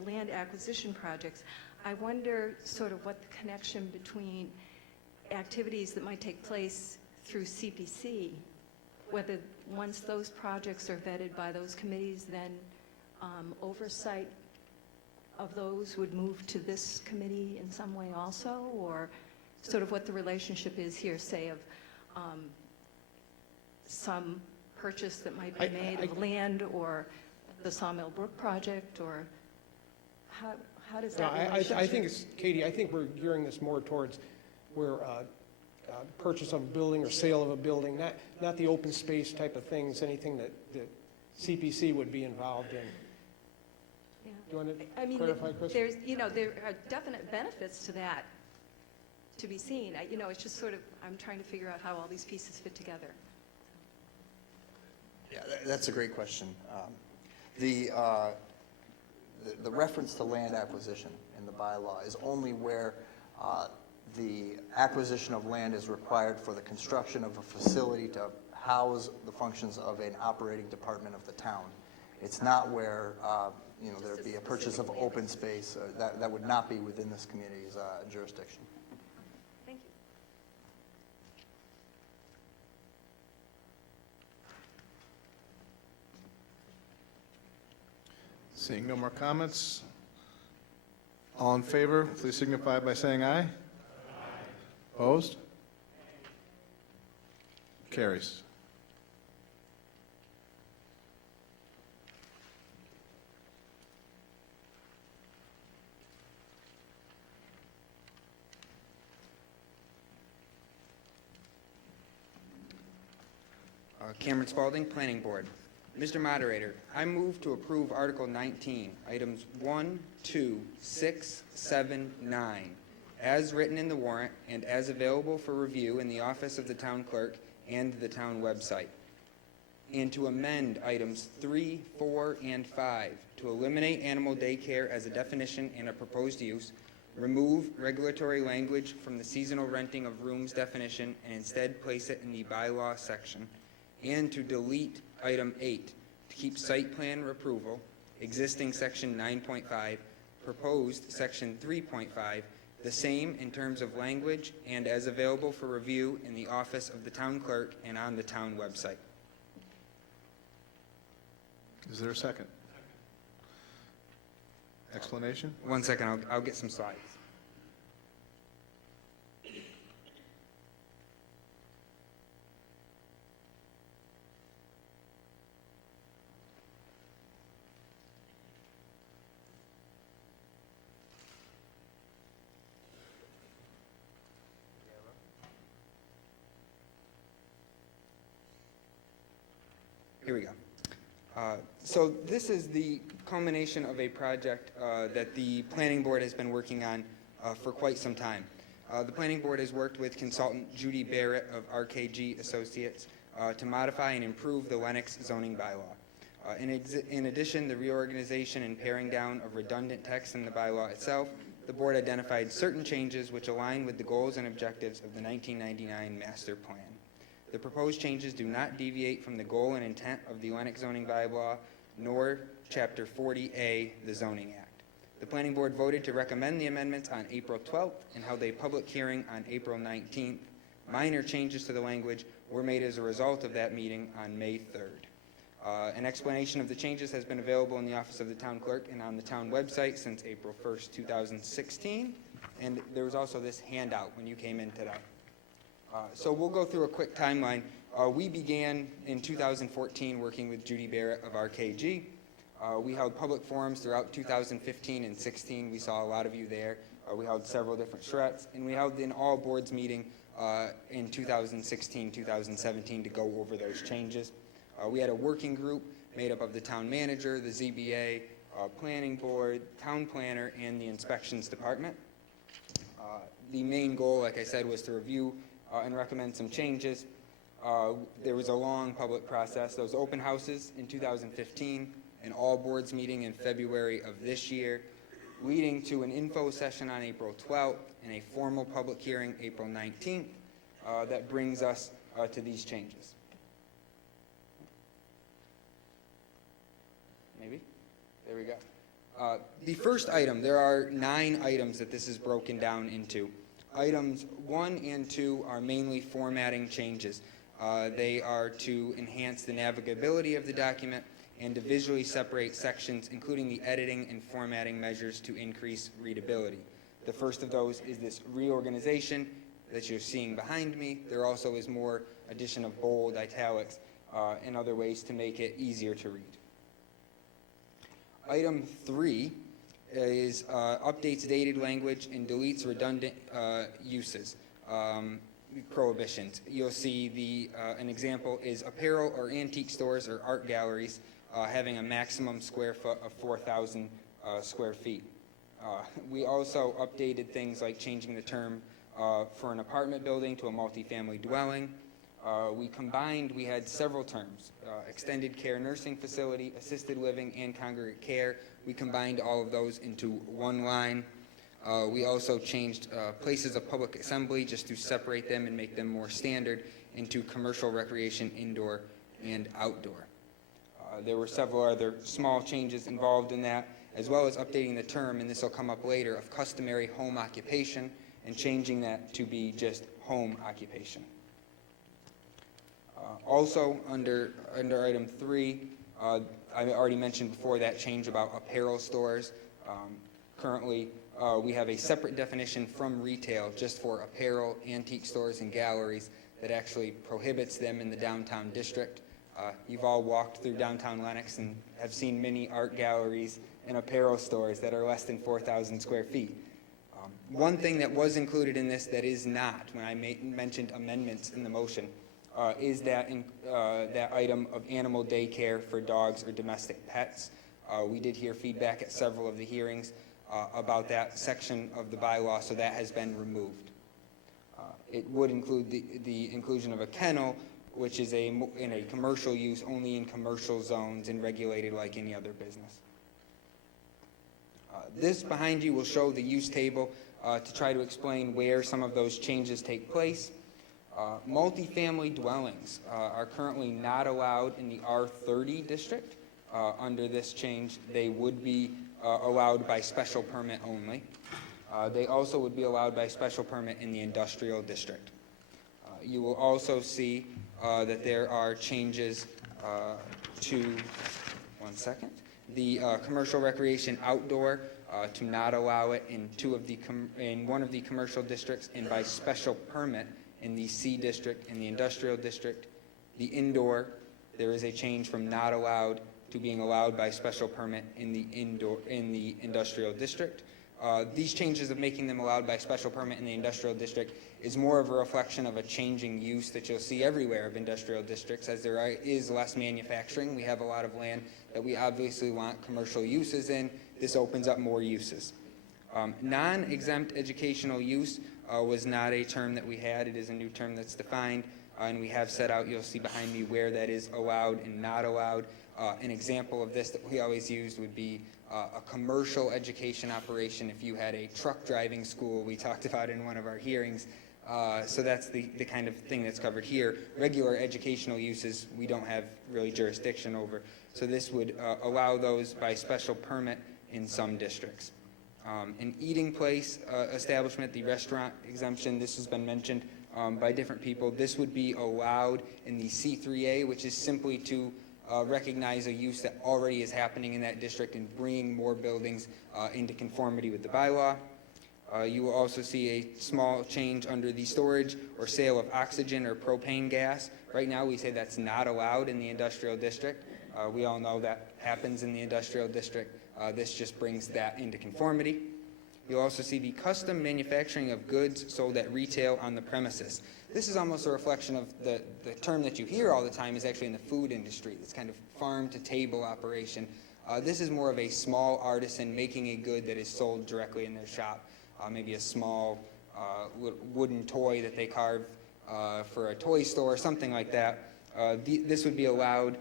land acquisition projects, I wonder sort of what the connection between activities that might take place through CPC, whether once those projects are vetted by those committees, then oversight of those would move to this committee in some way also, or sort of what the relationship is here, say, of some purchase that might be made of land, or the Sawmill Brook project, or how does that relationship? I think it's, Katie, I think we're gearing this more towards where purchase of a building or sale of a building, not the open space type of things, anything that CPC would be involved in. Yeah. Do you want to I mean, clarify, Chris? there are definite benefits to that to be seen. It's just sort of, I'm trying to figure out how all these pieces fit together. Yeah, that's a great question. The reference to land acquisition in the bylaw is only where the acquisition of land is required for the construction of a facility to house the functions of an operating department of the town. It's not where there'd be a purchase of open space. That would not be within this community's jurisdiction. Thank you. Seeing no more comments, all in favor, please signify by saying aye. Opposed? Carries. Cameron Spaulding, Planning Board. Mr. Moderator, I move to approve Article 19, items 1, 2, 6, 7, 9, as written in the warrant and as available for review in the office of the town clerk and the town website, and to amend items 3, 4, and 5 to eliminate animal daycare as a definition and a proposed use, remove regulatory language from the seasonal renting of rooms definition and instead place it in the bylaw section, and to delete item 8 to keep site plan approval, existing section 9.5, proposed section 3.5, the same in terms of language and as available for review in the office of the town clerk and on the town website. Is there a second? Explanation? 1 second, I'll get some slides. Here we go. So this is the culmination of a project that the Planning Board has been working on for quite some time. The Planning Board has worked with consultant Judy Barrett of RKG Associates to modify and improve the Lenox zoning bylaw. In addition, the reorganization and paring down of redundant text in the bylaw itself, the Board identified certain changes which align with the goals and objectives of the 1999 Master Plan. The proposed changes do not deviate from the goal and intent of the Lenox zoning bylaw, nor Chapter 40A, the Zoning Act. The Planning Board voted to recommend the amendments on April 12th and held a public hearing on April 19th. Minor changes to the language were made as a result of that meeting on May 3rd. An explanation of the changes has been available in the office of the town clerk and on the town website since April 1st, 2016. And there was also this handout when you came in today. So we'll go through a quick timeline. We began in 2014 working with Judy Barrett of RKG. We held public forums throughout 2015 and 16. We saw a lot of you there. We held several different charrettes, and we held an all boards meeting in 2016, 2017 to go over those changes. We had a working group made up of the town manager, the ZBA, planning board, town planner, and the inspections department. The main goal, like I said, was to review and recommend some changes. There was a long public process. Those open houses in 2015, an all boards meeting in February of this year, leading to an info session on April 12th and a formal public hearing April 19th that brings us to these changes. There we go. The first item, there are 9 items that this is broken down into. Items 1 and 2 are mainly formatting changes. They are to enhance the navigability of the document and to visually separate sections, including the editing and formatting measures to increase readability. The first of those is this reorganization that you're seeing behind me. There also is more addition of bold, italics, and other ways to make it easier to read. Item 3 is updates dated language and deletes redundant uses, prohibitions. You'll see an example is apparel or antique stores or art galleries having a maximum square foot of 4,000 square feet. We also updated things like changing the term for an apartment building to a multifamily dwelling. We had several terms, extended care nursing facility, assisted living, and congregate care. We combined all of those into one line. We also changed places of public assembly just to separate them and make them more standard into commercial recreation, indoor and outdoor. There were several other small changes involved in that, as well as updating the term, and this will come up later, of customary home occupation and changing that to be just home occupation. Also, under item 3, I already mentioned before that change about apparel stores. Currently, we have a separate definition from retail just for apparel, antique stores, and galleries that actually prohibits them in the downtown district. You've all walked through downtown Lenox and have seen many art galleries and apparel stores that are less than 4,000 square feet. One thing that was included in this that is not, when I mentioned amendments in the motion, is that item of animal daycare for dogs or domestic pets. We did hear feedback at several of the hearings about that section of the bylaw, so that has been removed. It would include the inclusion of a kennel, which is in a commercial use only in commercial zones and regulated like any other business. This behind you will show the use table to try to explain where some of those changes take place. Multifamily dwellings are currently not allowed in the R30 district. Under this change, they would be allowed by special permit only. They also would be allowed by special permit in the industrial district. You will also see that there are changes to, the commercial recreation outdoor to not allow it in one of the commercial districts and by special permit in the C district and the industrial district. The indoor, there is a change from not allowed to being allowed by special permit in the industrial district. These changes of making them allowed by special permit in the industrial district is more of a reflection of a changing use that you'll see everywhere of industrial districts. As there is less manufacturing, we have a lot of land that we obviously want commercial uses in. This opens up more uses. Non-exempt educational use was not a term that we had. It is a new term that's defined, and we have set out, you'll see behind me, where that is allowed and not allowed. An example of this that we always used would be a commercial education operation. If you had a truck driving school, we talked about in one of our hearings. So that's the kind of thing that's covered here. Regular educational uses we don't have really jurisdiction over. So this would allow those by special permit in some districts. An eating place establishment, the restaurant exemption, this has been mentioned by different people. This would be allowed in the C3A, which is simply to recognize a use that already is happening in that district and bringing more buildings into conformity with the bylaw. You will also see a small change under the storage or sale of oxygen or propane gas. Right now we say that's not allowed in the industrial district. We all know that happens in the industrial district. This just brings that into conformity. You'll also see the custom manufacturing of goods sold at retail on the premises. This is almost a reflection of the term that you hear all the time is actually in the food industry, this kind of farm-to-table operation. This is more of a small artisan making a good that is sold directly in their shop, maybe a small wooden toy that they carve for a toy store, something like that. This would be allowed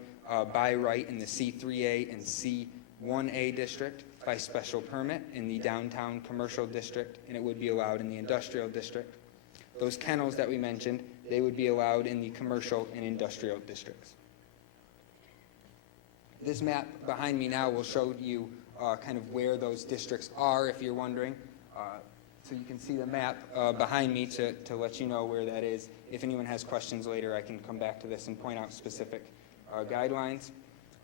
by right in the C3A and C1A district by special permit in the downtown commercial district, and it would be allowed in the industrial district. Those kennels that we mentioned, they would be allowed in the commercial and industrial districts. This map behind me now will show you kind of where those districts are, if you're wondering. So you can see the map behind me to let you know where that is. If anyone has questions later, I can come back to this and point out specific guidelines.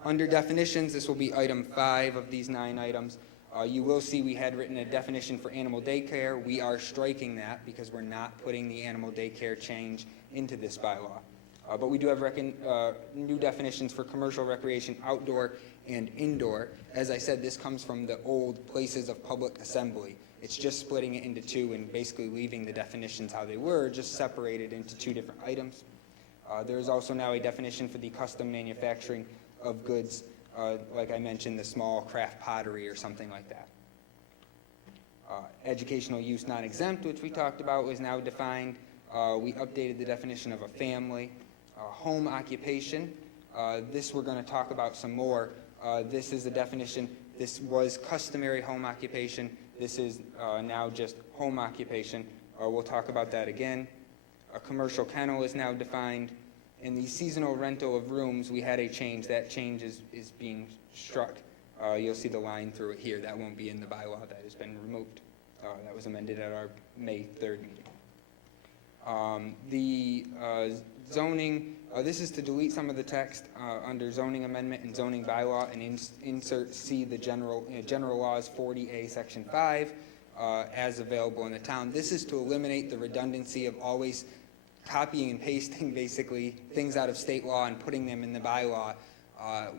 Under definitions, this will be item 5 of these 9 items. You will see we had written a definition for animal daycare. We are striking that because we're not putting the animal daycare change into this bylaw. But we do have new definitions for commercial recreation, outdoor and indoor. As I said, this comes from the old places of public assembly. It's just splitting it into 2 and basically leaving the definitions how they were, just separated into 2 different items. There is also now a definition for the custom manufacturing of goods, like I mentioned, the small craft pottery or something like that. Educational use non-exempt, which we talked about, is now defined. We updated the definition of a family. Home occupation, this we're going to talk about some more. This is a definition. This was customary home occupation. This is now just home occupation. We'll talk about that again. A commercial kennel is now defined. In the seasonal rental of rooms, we had a change. That change is being struck. You'll see the line through it here. That won't be in the bylaw. That has been removed. That was amended at our May 3rd meeting. Zoning, this is to delete some of the text under zoning amendment and zoning bylaw and insert C, the general laws 40A section 5 as available in the town. This is to eliminate the redundancy of always copying and pasting basically things out of state law and putting them in the bylaw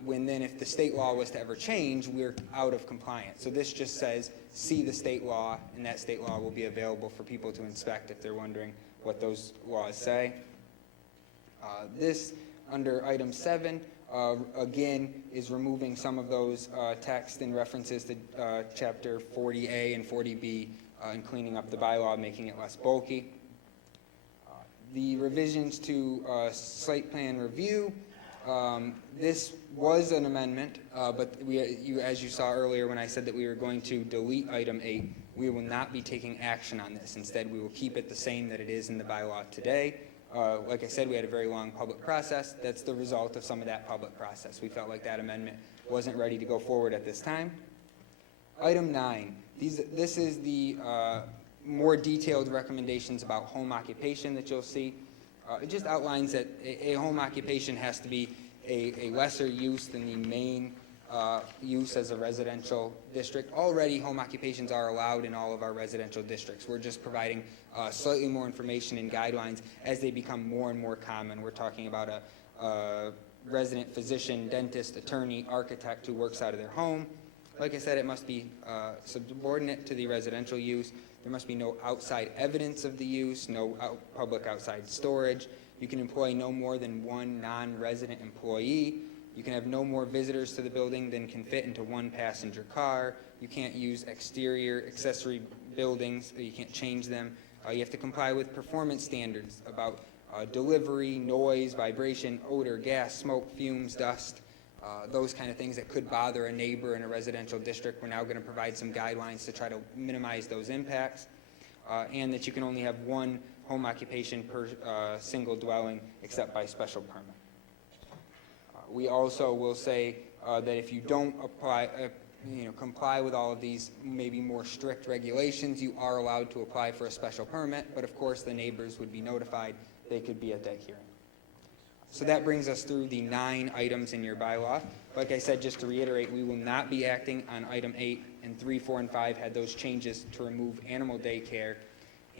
when then if the state law was to ever change, we're out of compliance. So this just says see the state law, and that state law will be available for people to inspect if they're wondering what those laws say. This, under item 7, again, is removing some of those text and references to chapter 40A and 40B and cleaning up the bylaw, making it less bulky. The revisions to site plan review, this was an amendment, but as you saw earlier when I said that we were going to delete item 8, we will not be taking action on this. Instead, we will keep it the same that it is in the bylaw today. Like I said, we had a very long public process. That's the result of some of that public process. We felt like that amendment wasn't ready to go forward at this time. Item 9, this is the more detailed recommendations about home occupation that you'll see. It just outlines that a home occupation has to be a lesser use than the main use as a residential district. Already, home occupations are allowed in all of our residential districts. We're just providing slightly more information and guidelines as they become more and more common. We're talking about a resident physician, dentist, attorney, architect who works out of their home. Like I said, it must be subordinate to the residential use. There must be no outside evidence of the use, no public outside storage. You can employ no more than 1 non-resident employee. You can have no more visitors to the building than can fit into 1 passenger car. You can't use exterior accessory buildings. You can't change them. You have to comply with performance standards about delivery, noise, vibration, odor, gas, smoke, fumes, dust, those kind of things that could bother a neighbor in a residential district. We're now going to provide some guidelines to try to minimize those impacts, and that you can only have 1 home occupation per single dwelling except by special permit. We also will say that if you don't comply with all of these maybe more strict regulations, you are allowed to apply for a special permit, but of course the neighbors would be notified. They could be at that hearing. So that brings us through the 9 items in your bylaw. Like I said, just to reiterate, we will not be acting on item 8, and 3, 4, and 5 had those changes to remove animal daycare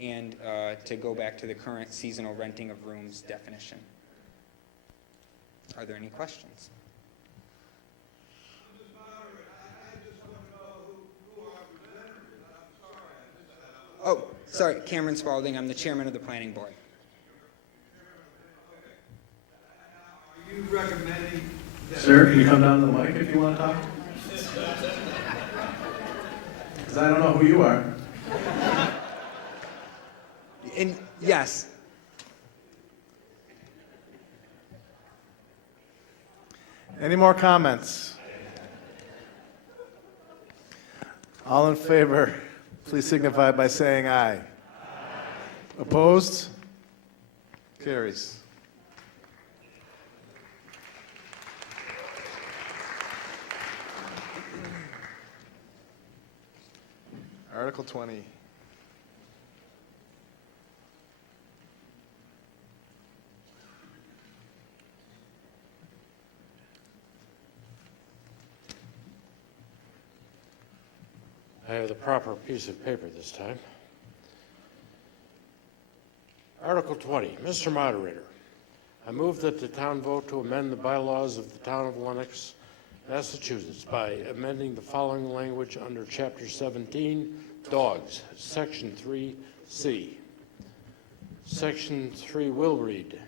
and to go back to the current seasonal renting of rooms definition. Are there any questions? Oh, sorry, Cameron Spalding. I'm the chairman of the planning board. Are you recommending that... Sir, can you come down to the mic if you want to talk? Because I don't know who you are. And yes. Any more comments? All in favor, please signify by saying aye. Aye. Opposed? Carries. Article 20. I have the proper piece of paper this time. Article 20. Mr. Moderator, I move that the town vote to amend the bylaws of the town of Lenox, Massachusetts by amending the following language under Chapter 17, Dogs, Section 3C. Section 3 will read,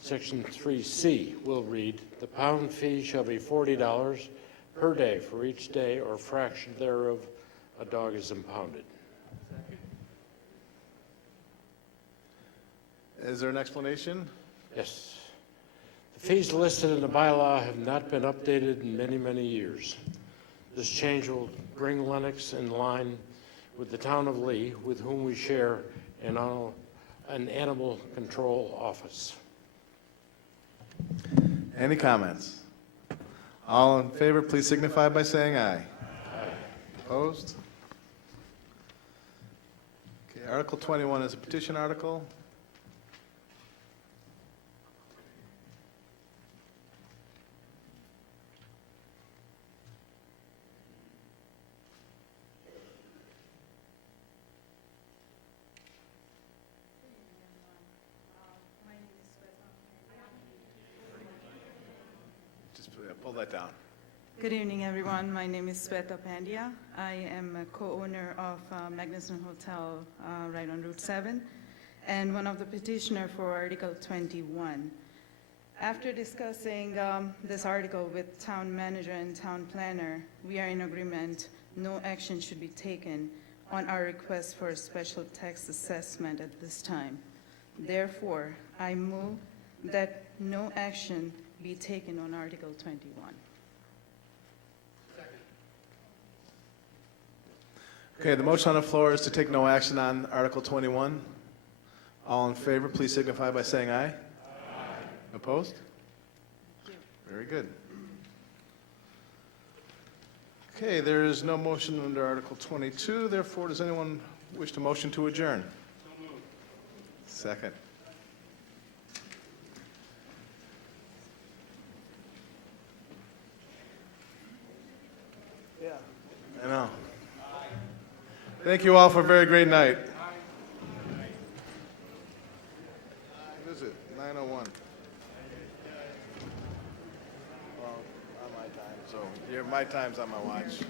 Section 3C will read, the pound fee shall be $40 per day for each day or fraction thereof a dog is impounded. Is there an explanation? Yes. The fees listed in the bylaw have not been updated in many, many years. This change will bring Lenox in line with the town of Lee, with whom we share an animal control office. Any comments? All in favor, please signify by saying aye. Aye. Opposed? Okay, Article 21 is a petition article. Just pull that down. Good evening, everyone. My name is Sweta Pandya. I am a co-owner of Magnuson Hotel right on Route 7 and one of the petitioner for Article 21. After discussing this article with town manager and town planner, we are in agreement no action should be taken on our request for a special tax assessment at this time. Therefore, I move that no action be taken on Article 21. Okay, the motion on the floor is to take no action on Article 21. All in favor, please signify by saying aye. Aye. Opposed? Very good. Okay, there is no motion under Article 22. Therefore, does anyone wish to motion to adjourn? So moved. Second. Yeah, I know. Thank you all for a very great night. What is it? 9:01. Well, on my time, so my time's on my watch.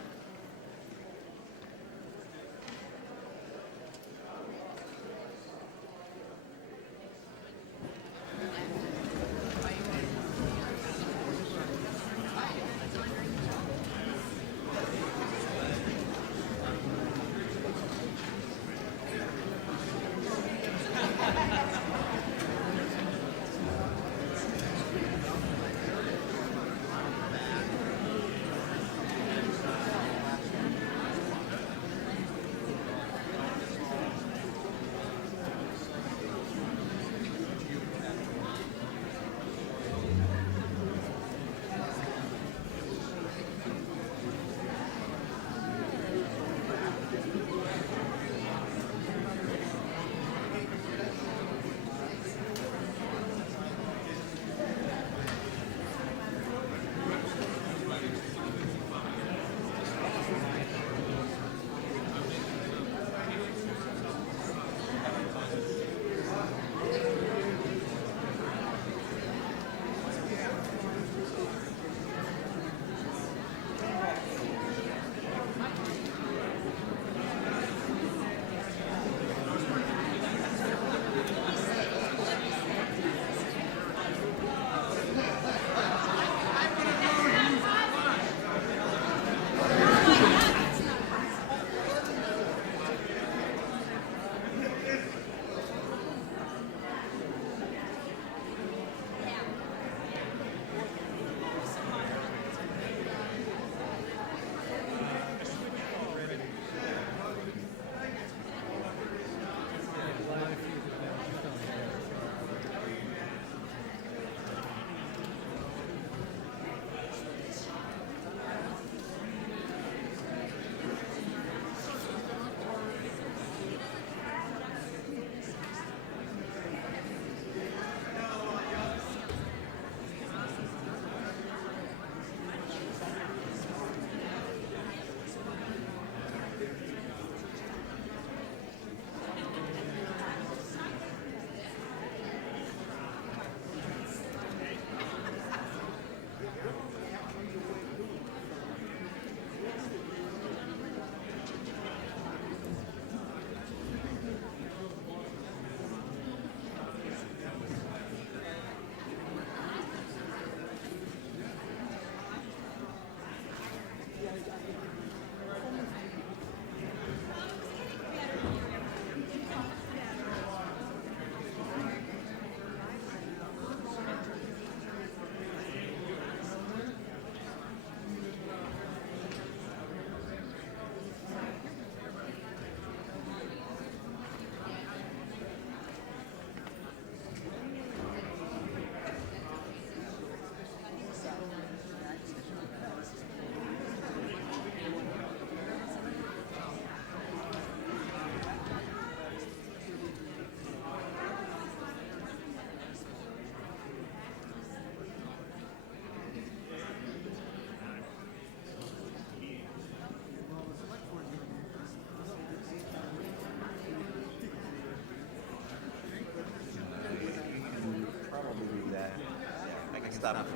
stop.